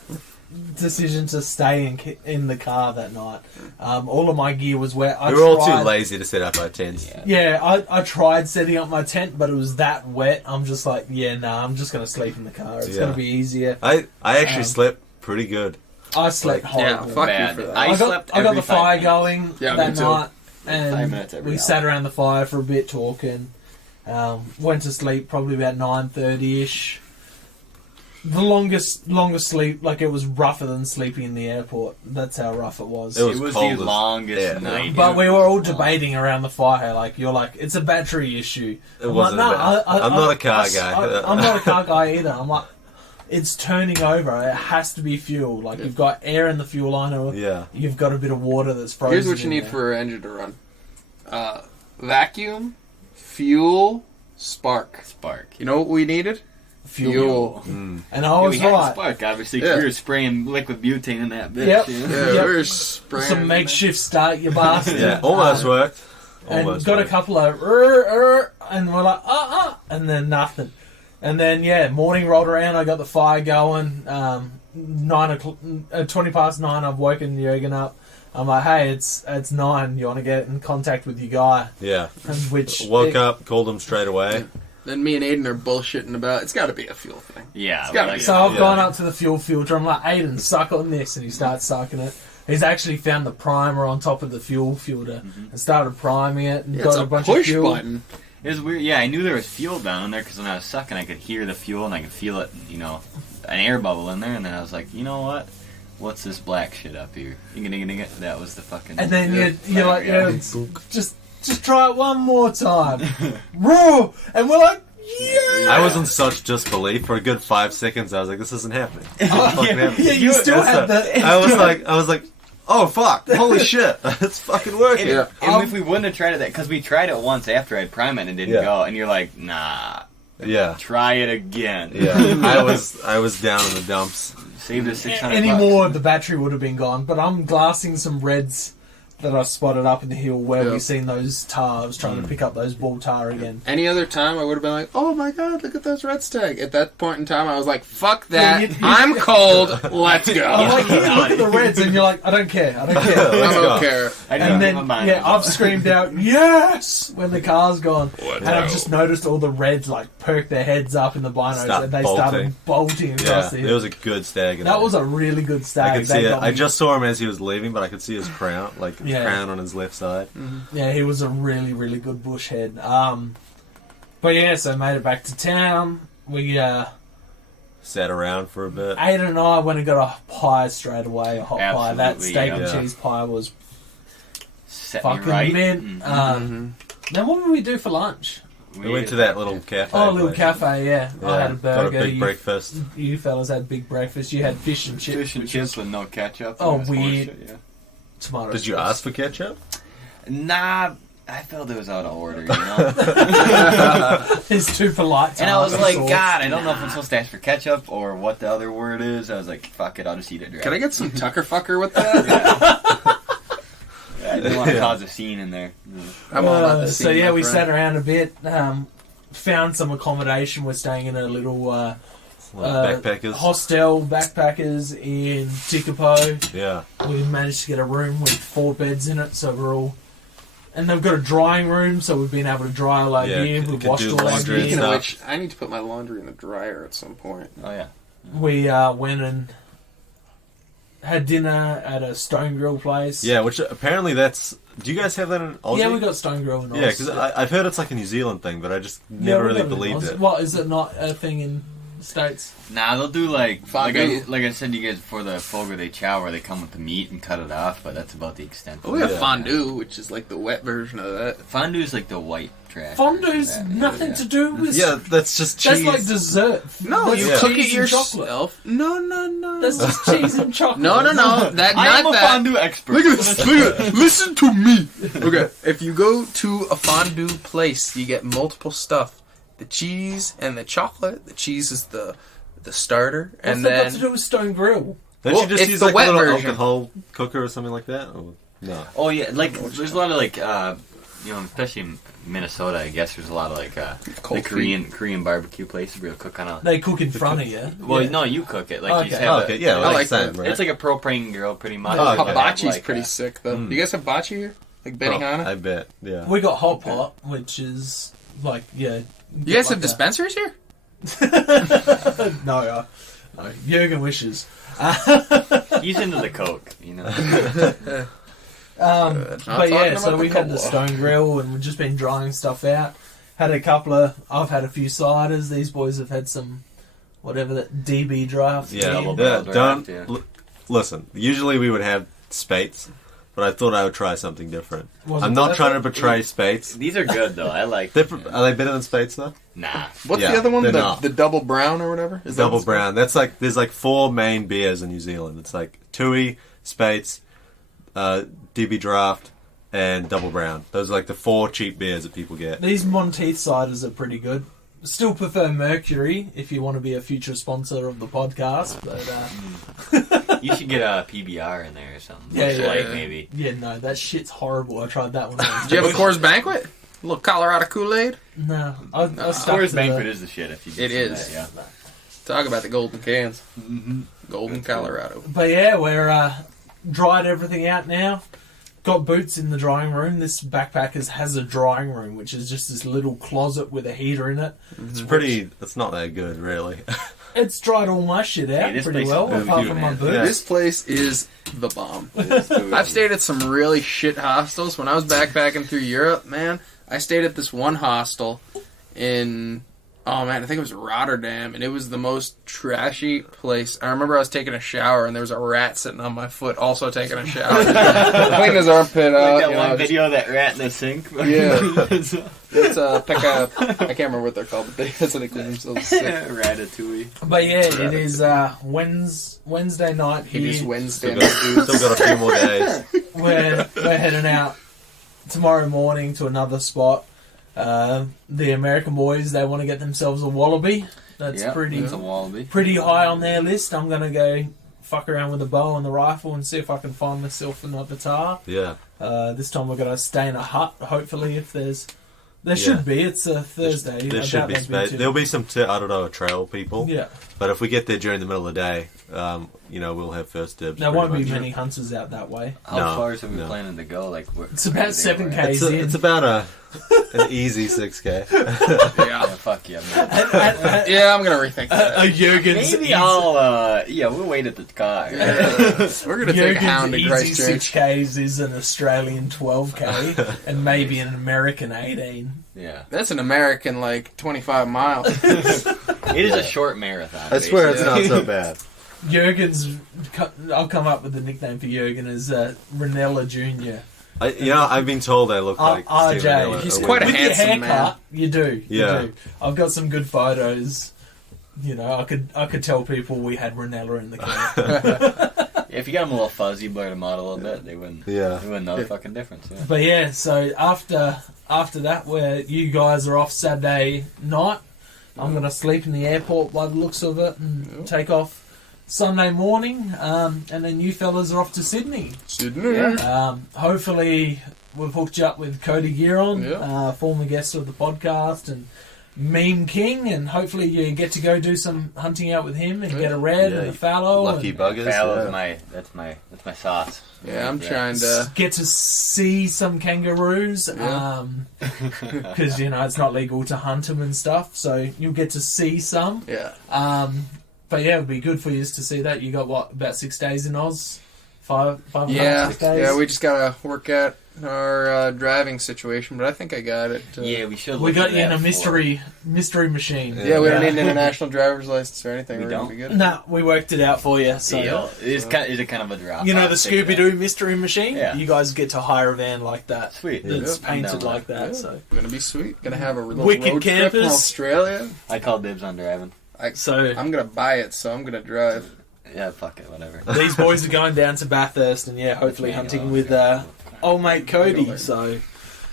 decision to stay in the car that night. All of my gear was wet. We were all too lazy to set up our tents. Yeah, I tried setting up my tent, but it was that wet. I'm just like, yeah, nah, I'm just going to sleep in the car. It's Yeah. going to be easier. I actually Um, slept pretty good. I slept Yeah, horrible. fuck Bad. you for that. I I slept got every the 5 fire minutes. going Yeah, that me too. night, 5 and minutes every we hour. sat around the fire for a bit talking. Went to sleep probably about 9:30ish. The longest sleep, like it was rougher than sleeping in the airport. That's how rough it was. It was It was cold the as- longest yeah. night. But we were all debating around the fire. Like you're like, it's a battery issue. It I'm wasn't. like, a bad- I'm not a car guy. I'm not a car guy either. I'm like, it's turning over. It has to be fuel. Like you've got air in the fuel liner. Yeah. You've got a bit of water that's frozen. Here's what you in need there. for an engine to run. Vacuum, fuel, spark. Spark. You know what we needed? fuel. Mm. And I was we had right. spark, obviously. Yeah. We were spraying liquid butane in that bitch. Yep. You know? Yeah, Yep. we were spraying. Some makeshift start, you bastard. Yeah, almost worked. And Almost got a worked. couple of and we're like and then nothing. And then yeah, morning rolled around. I got the fire going. 20 past 9. I've woken Jurgen up. I'm like, hey, it's 9. You want to get in contact with your guy? Yeah. And which Woke up, called him straight away. Then me and Aiden are bullshitting about. It's got to be a fuel thing. Yeah. It's gotta like- be. So I've Yeah. gone up to the fuel filter. I'm like, Aiden, suck on this, and he starts sucking it. He's actually found the primer on top of the fuel filter and started priming it and Yeah, got it's a a bunch of push fuel. button. It was weird. Yeah, I knew there was fuel down in there because when I was sucking, I could hear the fuel and I could feel it, you know, an air bubble in there. And then I was like, you know what? What's this black shit up here? Ding-a-ding-a-ding-a. That was the fucking... And then Yeah. you're like, Yeah. just try it one more time. Raw! And we're like, yeah! I was in such disbelief for a good 5 seconds. I was like, "This isn't happening." It's not fucking happening. Yeah, you still had the... I was like, "Oh fuck! Holy shit! It's fucking working!" Yeah. And if we wouldn't have tried it, because we tried it once after I'd prime it and it didn't Yeah. go, and you're like, nah, Yeah, try it again. yeah. I was down in the dumps. Saved us 600 Any bucks. more, the battery would have been gone. But I'm glassing some reds that I spotted up in the hill where we've seen those tar. I was trying to pick up those bull tar again. Any other time, I would have been like, "Oh my god, look at those red stag." At that point in time, I was like, "Fuck that! I'm cold. Let's go." I'm like, "Here, look at the reds," and you're like, "I don't care. I don't care." I don't care. And then, I've screamed out, "Yes!" when the car's gone. And I've just noticed all the reds, like, perk their heads up in the binos, and they started bolting across the hill. It was a good stag. That was a really good stag. I could see it. I just saw him as he was leaving, but I could see his crown, crown on his left side. Yeah, he was a really, really good bush head. But yeah, so made it back to town. We sat around for a bit. Aiden and I went and got a pie straight away, a hot pie. That steak and cheese pie was fucking mint. Then what did we do for lunch? We went to that little cafe. Oh, a little cafe, yeah. I had a burger. Got a big breakfast. You fellas had big breakfast. You had fish and chips. Fish and chips with no ketchup. Oh, weird. Tomato. Did you ask for ketchup? Nah, I felt it was out of order, you know? It's too polite to And I was ask like, for sauce. God, I don't know if I'm supposed to ask for ketchup or what the other word is. I was like, fuck it, I'll just eat it dry. Can I get some Tucker fucker with that? I didn't want to cause a scene in there. I'm all about the So scene, yeah, my we friend. sat around a bit, found some accommodation. We're staying in a little Backpackers. hostel, backpackers in Tikapo. Yeah. We managed to get a room with 4 beds in it, so we're all... And they've got a drying room, so we've been able to dry all our gear. We've washed do all our laundry and gear. Speaking of stuff. which, I need to put my laundry in the dryer at some point. Oh, yeah. We went and had dinner at a stone grill place. Yeah, which apparently that's... Do you guys have that in Aussie? Yeah, we got stone grill in Oz. Yeah, because I've heard it's like a New Zealand thing, but I just never we really got in believed Oz. it. What, is it not a thing in the States? Nah, they'll do like Fondue. like I said to you guys before, the fogo de chao where they come with the meat and cut it off, but that's about the extent. Oh, we have Yeah. fondue, which is like the wet version of that. Fondue is like the white trash. Fondue's version of that, nothing to do with... Yeah, that's just cheese. That's like dessert. No, That's you Yeah. cook cheese it and chocolate. yourself. No. That's just cheese and chocolate. No. That I am not a that. fondue expert. Look at this. Look at listen to me. Okay, if you go to a fondue place, you get multiple stuff: the cheese and the chocolate. The cheese is the starter, What's and that then got to do with stone grill? Don't Well, you just it's use the like a wet little version. alcohol cooker or something like that? Or, no. Oh yeah, like there's a lot of like you know, especially in Minnesota, I guess there's a lot of like Cold the Korean barbecue places where you'll cook on a. They cook in front of you. Well, Yeah. no, you cook it. Like Okay. you just have Okay, a, yeah, I like like same, that. right? It's like a propane grill, pretty much. Oh, okay. hibachi's Like, pretty sick though. Mm. Do you guys have hibachi here? Like Benihana? I bet, yeah. We got hot pot, which is like, yeah. You guys like have dispensaries here? No, Jurgen wishes. He's into the coke, you know. Not But yeah, talking so about we the had the cola. stone grill and we've just been drying stuff out. I've had a few ciders. These boys have had some, whatever that DB draft. Yeah, Double yeah, barrel don't... draft, yeah. Listen, usually we would have Spates, but I thought I would try something different. Was it I'm not worth trying it? to betray Spates. These are good though. I like. Are they better than Spates, though? Nah. What's Yeah, the other one? they're The, not. the double brown or whatever? Is that Double what's called? brown. That's like... There's like 4 main beers in New Zealand. It's like Tui, Spates, DB Draft, and Double Brown. Those are like the 4 cheap beers that people get. These Monteith ciders are pretty good. Still prefer Mercury if you want to be a future sponsor of the podcast. But You should get a PBR in there or something. Yeah, Busch yeah, Light, yeah. maybe. yeah, no, that shit's horrible. I tried that one. Did you have a Coors Banquet? A little Colorado Kool-Aid? No, I stuck Coors to Banquet the, is the shit if you It do is. that, yeah. Talk about the golden cans. Golden Colorado. But yeah, we're dried everything out now. Got boots in the drying room. This Backpackers has a drying room, which is just this little closet with a heater in it. It's pretty... It's not that good, really. It's dried all my shit out Hey, this pretty place well, is apart good, from my man. boots. Yeah. This place is the bomb. It's good. I've stayed at some really shit hostels. When I was backpacking through Europe, man, I stayed at this one hostel in... Oh, man, I think it was Rotterdam, and it was the most trashy place. I remember I was taking a shower, and there was a rat sitting on my foot, also taking a shower. Cleaning his armpit out. Like that you know, one just- video of that rat in the sink. Yeah. It's pick up. I can't remember what they're called, but that's how they clean themselves sick. Ratatouille. But yeah, it is Wednesday night It is here. Wednesday. Still got a few more days. We're heading out tomorrow morning to another spot. The American boys, they want to get themselves a wallaby. That's Yeah, pretty it's a wallaby. pretty high on their list. I'm gonna go fuck around with the bow and the rifle and see if I can find myself another Tahr. Yeah. This time we're gonna stay in a hut. Hopefully, if there should be. It's a Thursday. There I should doubt be there'd space. too- There'll be some, I don't know, trail people. Yeah, But if we get there during the middle of the day, we'll have first dibs. there pretty won't be much. many hunters out that way. How No, far are we no. planning to go? Like, It's about 7 k's in. It's about an easy 6K. Yeah. Fuck yeah, man. Yeah, I'm gonna rethink that. Jurgen's Maybe I'll, we'll wait at the car. We're gonna take a hound to Jurgen's easy Christchurch. 6Ks is an Australian 12k and maybe an American 18. Yeah. That's an American, like, 25 miles. It is a short marathon. I swear it's basically. not so bad. Jurgen's, I'll come up with the nickname for Jurgen as Ranella Jr. I've been told I look like RJ. Steve Miller. He's Oh, quite a With your handsome haircut, you do. Yeah. You do. I've got some good photos. I could tell people we had Ranella in the car. If you got them a little fuzzy, blur them out a little bit, they wouldn't know the fucking difference. Yeah. But yeah, so after that, where you guys are off Saturday night, I'm gonna sleep in the airport by the looks of it, and take off Sunday morning, and then you fellas are off to Sydney. Hopefully, we've hooked you up with Cody Giron, former guest of the podcast, and Meme King, and hopefully you get to go do some hunting out with him and get a red and a fallow. Lucky buggers. Fallow's that's my sauce. Yeah, I'm trying to... Get to see some kangaroos, because it's not legal to hunt them and stuff. So you'll get to see some. Yeah. But yeah, it'd be good for you to see that. You got about 6 days in Oz, five and a half, Yeah, 6 days. yeah, we just gotta work at our driving situation, but I think I got it. Yeah, we should. We look got at you in that a before. mystery machine. Yeah, we don't need an international driver's license or anything. We We're gonna don't? be good. Nah, we worked it out for you. So Deal. Is it kind of a drop? you know I'll the take Scooby Doo mystery machine. Yeah. You guys get to hire a van like that. Sweet. That's I'm down painted with like that. Yeah. So Gonna be sweet. Gonna have a little Wicked road trip from campus. Australia. I call dibs on driving. so I'm gonna buy it, so I'm gonna drive. Yeah, fuck it, whatever. these boys are going down to Bathurst and hopefully hunting with old mate Cody. So,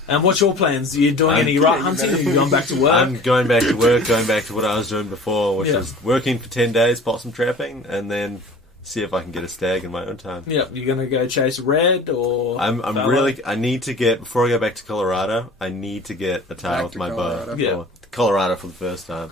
and what's your plans? Are you doing any rut hunting? Or are you going back to work? I'm going back to work, going back to what I was doing before, which Yeah. was working for 10 days, possum trapping, and then see if I can get a stag in my own time. Yeah, you're going to go chase red or... I need to get, before I go back to Colorado, I need to get a Tahr Back with to my Colorado. bow. Yeah. Or Colorado for the first time.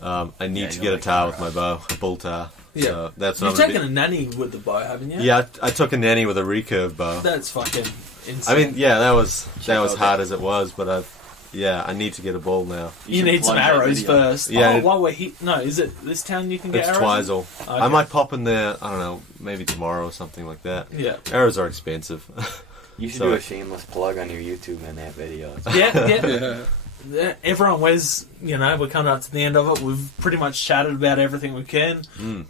I need to you get a like Tahr with my bow, a bull Tahr. Yeah. So that's what You've I'm gonna taken a nanny with the bow, haven't you? Yeah, I took a nanny with a recurve bow. That's fucking insane. I mean, yeah, that was out hard that. as it was, but I need to get a bull now. you should need some plug that arrows video. first. Yeah. Oh, while we're here... No, is it this town you can get It's arrows in? Twizel. Okay. I might pop in there, I don't know, maybe tomorrow or something like that. Yeah. Arrows are expensive. You should So- do a shameless plug on your YouTube in that video. Yeah. Yeah, everyone wears, we're coming up to the end of it. We've pretty much chatted about everything we can.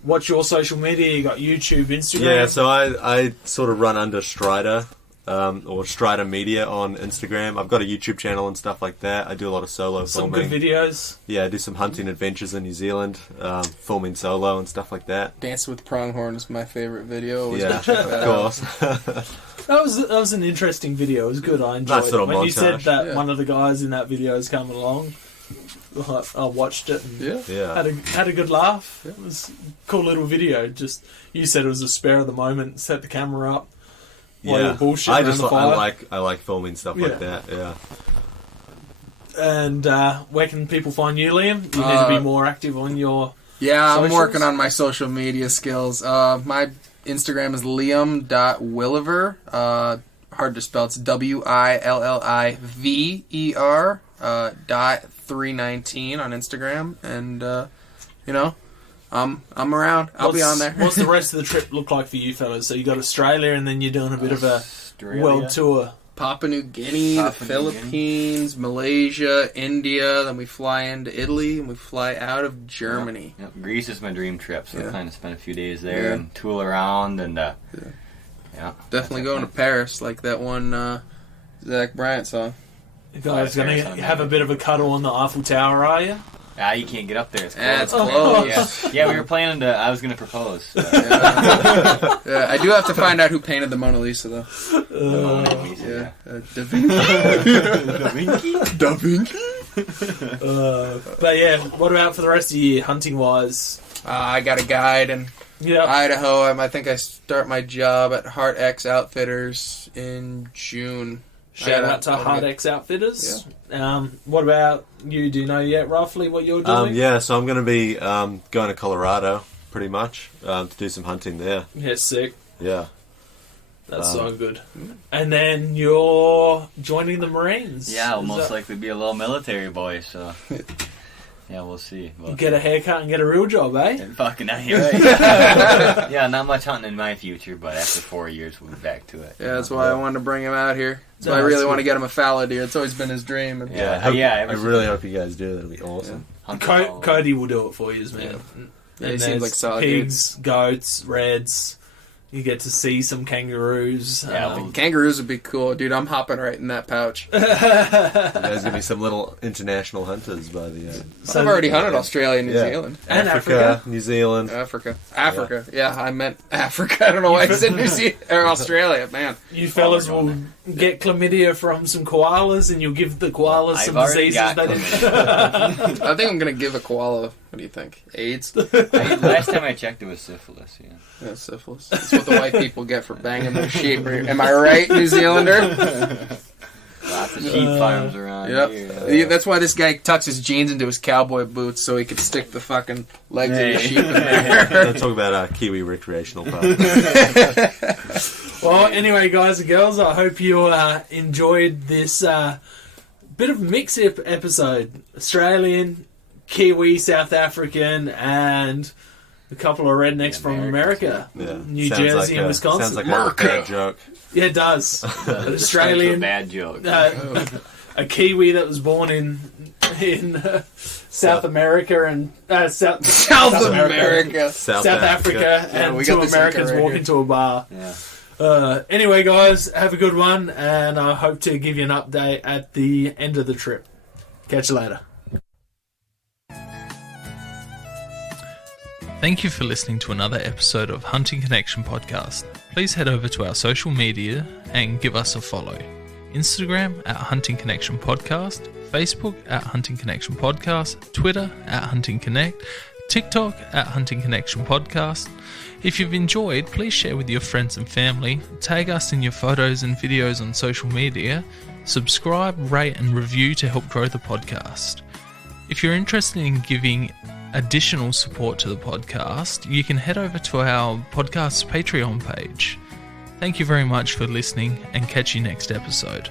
What's your social media? You got YouTube, Instagram? Yeah, so I sort of run under Strider, or Strider Media on Instagram. I've got a YouTube channel and stuff like that. I do a lot of solo some filming. good videos. Yeah, I do some hunting adventures in New Zealand, filming solo and stuff like that. Dance with Pronghorn is my favorite video. Always Yeah, go check that out. of course. That was an interesting video. It was good. I enjoyed Nice it. little When you said montage. that Yeah. one of the guys in that video is coming along, I watched it and Yeah. Yeah. had a good laugh. It was a cool little video. Just you said it was a spare of the moment. Set the camera up while you're bullshitting I around just the fire. I like filming stuff Yeah. like that. Yeah. And where can people find you, Liam? You need to be more active on your... Yeah, I'm Socials? working on my social media skills. My Instagram is liam.williver. Hard to spell. It's WILLIVER .319 on Instagram. And, I'm around. I'll be on there. What's the rest of the trip look like for you fellas? So you got Australia and then you're doing a bit of a Australia. world tour. Papua New Guinea, the Papua New Guinea. Philippines, Malaysia, India. Then we fly into Italy and we fly out of Germany. Yep. Greece is my dream trip, so Yeah. I plan to spend a few days there Yeah. and tool around and Definitely going to Paris, like that one Zach Bryant song. You guys Fire going to Paris, have a bit of a cuddle on the Eiffel Tower, are you? you can't get up there. It's close. Yeah, it's close. Yeah, we were planning to. I was going to propose. So. Yeah, I do have to find out who painted the Mona Lisa, though. Yeah. Da Vinci. Da Vinci. But yeah, what about for the rest of the year, hunting-wise? I got a guide in Idaho. I think I start my job at Heart X Outfitters in June. Shout out to Hard X Outfitters. Yeah. What about you? Do you know yet roughly what you're doing? Yeah, so I'm going to be going to Colorado, pretty much, to do some hunting there. Yeah, sick. Yeah. That's so good. And then you're joining the Marines. Yeah, I'll most likely be a little military boy, so... Yeah, we'll see. Get a haircut and get a real job, eh? Fucking right. Yeah, not much hunting in my future, but after 4 years, we'll be back to it. Yeah, that's why I wanted to bring him out here. So I really want to get him a fallow deer. It's always been his dream. And I really hope you guys do. That'll be awesome. Yeah. Cody will do it for you, man. Yeah, he seems like solid pigs, goats, reds. You get to see some kangaroos. Kangaroos would be cool. Dude, I'm hopping right in that pouch. You guys going to be some little international hunters by the end. So I've already hunted Australia and New Zealand. And Africa. New Zealand. Africa. Yeah, I meant Africa. I don't know why I said New Zealand or Australia, man. You fellas will get chlamydia from some koalas and you'll give the koalas some diseases. I think I'm going to give a koala, what do you think, AIDS? Last time I checked, it was syphilis, Yeah, syphilis. That's what the white people get for banging their sheep. Am I right, New Zealander? Lots of sheep farms around here. That's why this guy tucks his jeans into his cowboy boots so he could stick the fucking legs of the sheep in there. Don't talk about kiwi recreational park. Well, anyway, guys and girls, I hope you enjoyed this bit of mix episode. Australian, Kiwi, South African, and a couple of rednecks from America. Yeah. New Jersey and Wisconsin. Sounds like a bad joke. Yeah, it does. An Australian. Bad joke. A Kiwi that was born in South America and South Africa, and two Americans walk into a bar. Yeah. Anyway, guys, have a good one, and I hope to give you an update at the end of the trip. Catch you later. Thank you for listening to another episode of Hunting Connection Podcast. Please head over to our social media and give us a follow. Instagram at Hunting Connection Podcast, Facebook at Hunting Connection Podcast, Twitter at Hunting Connect, TikTok at Hunting Connection Podcast. If you've enjoyed, please share with your friends and family, tag us in your photos and videos on social media, subscribe, rate and review to help grow the podcast. If you're interested in giving additional support to the podcast, you can head over to our podcast's Patreon page. Thank you very much for listening and catch you next episode.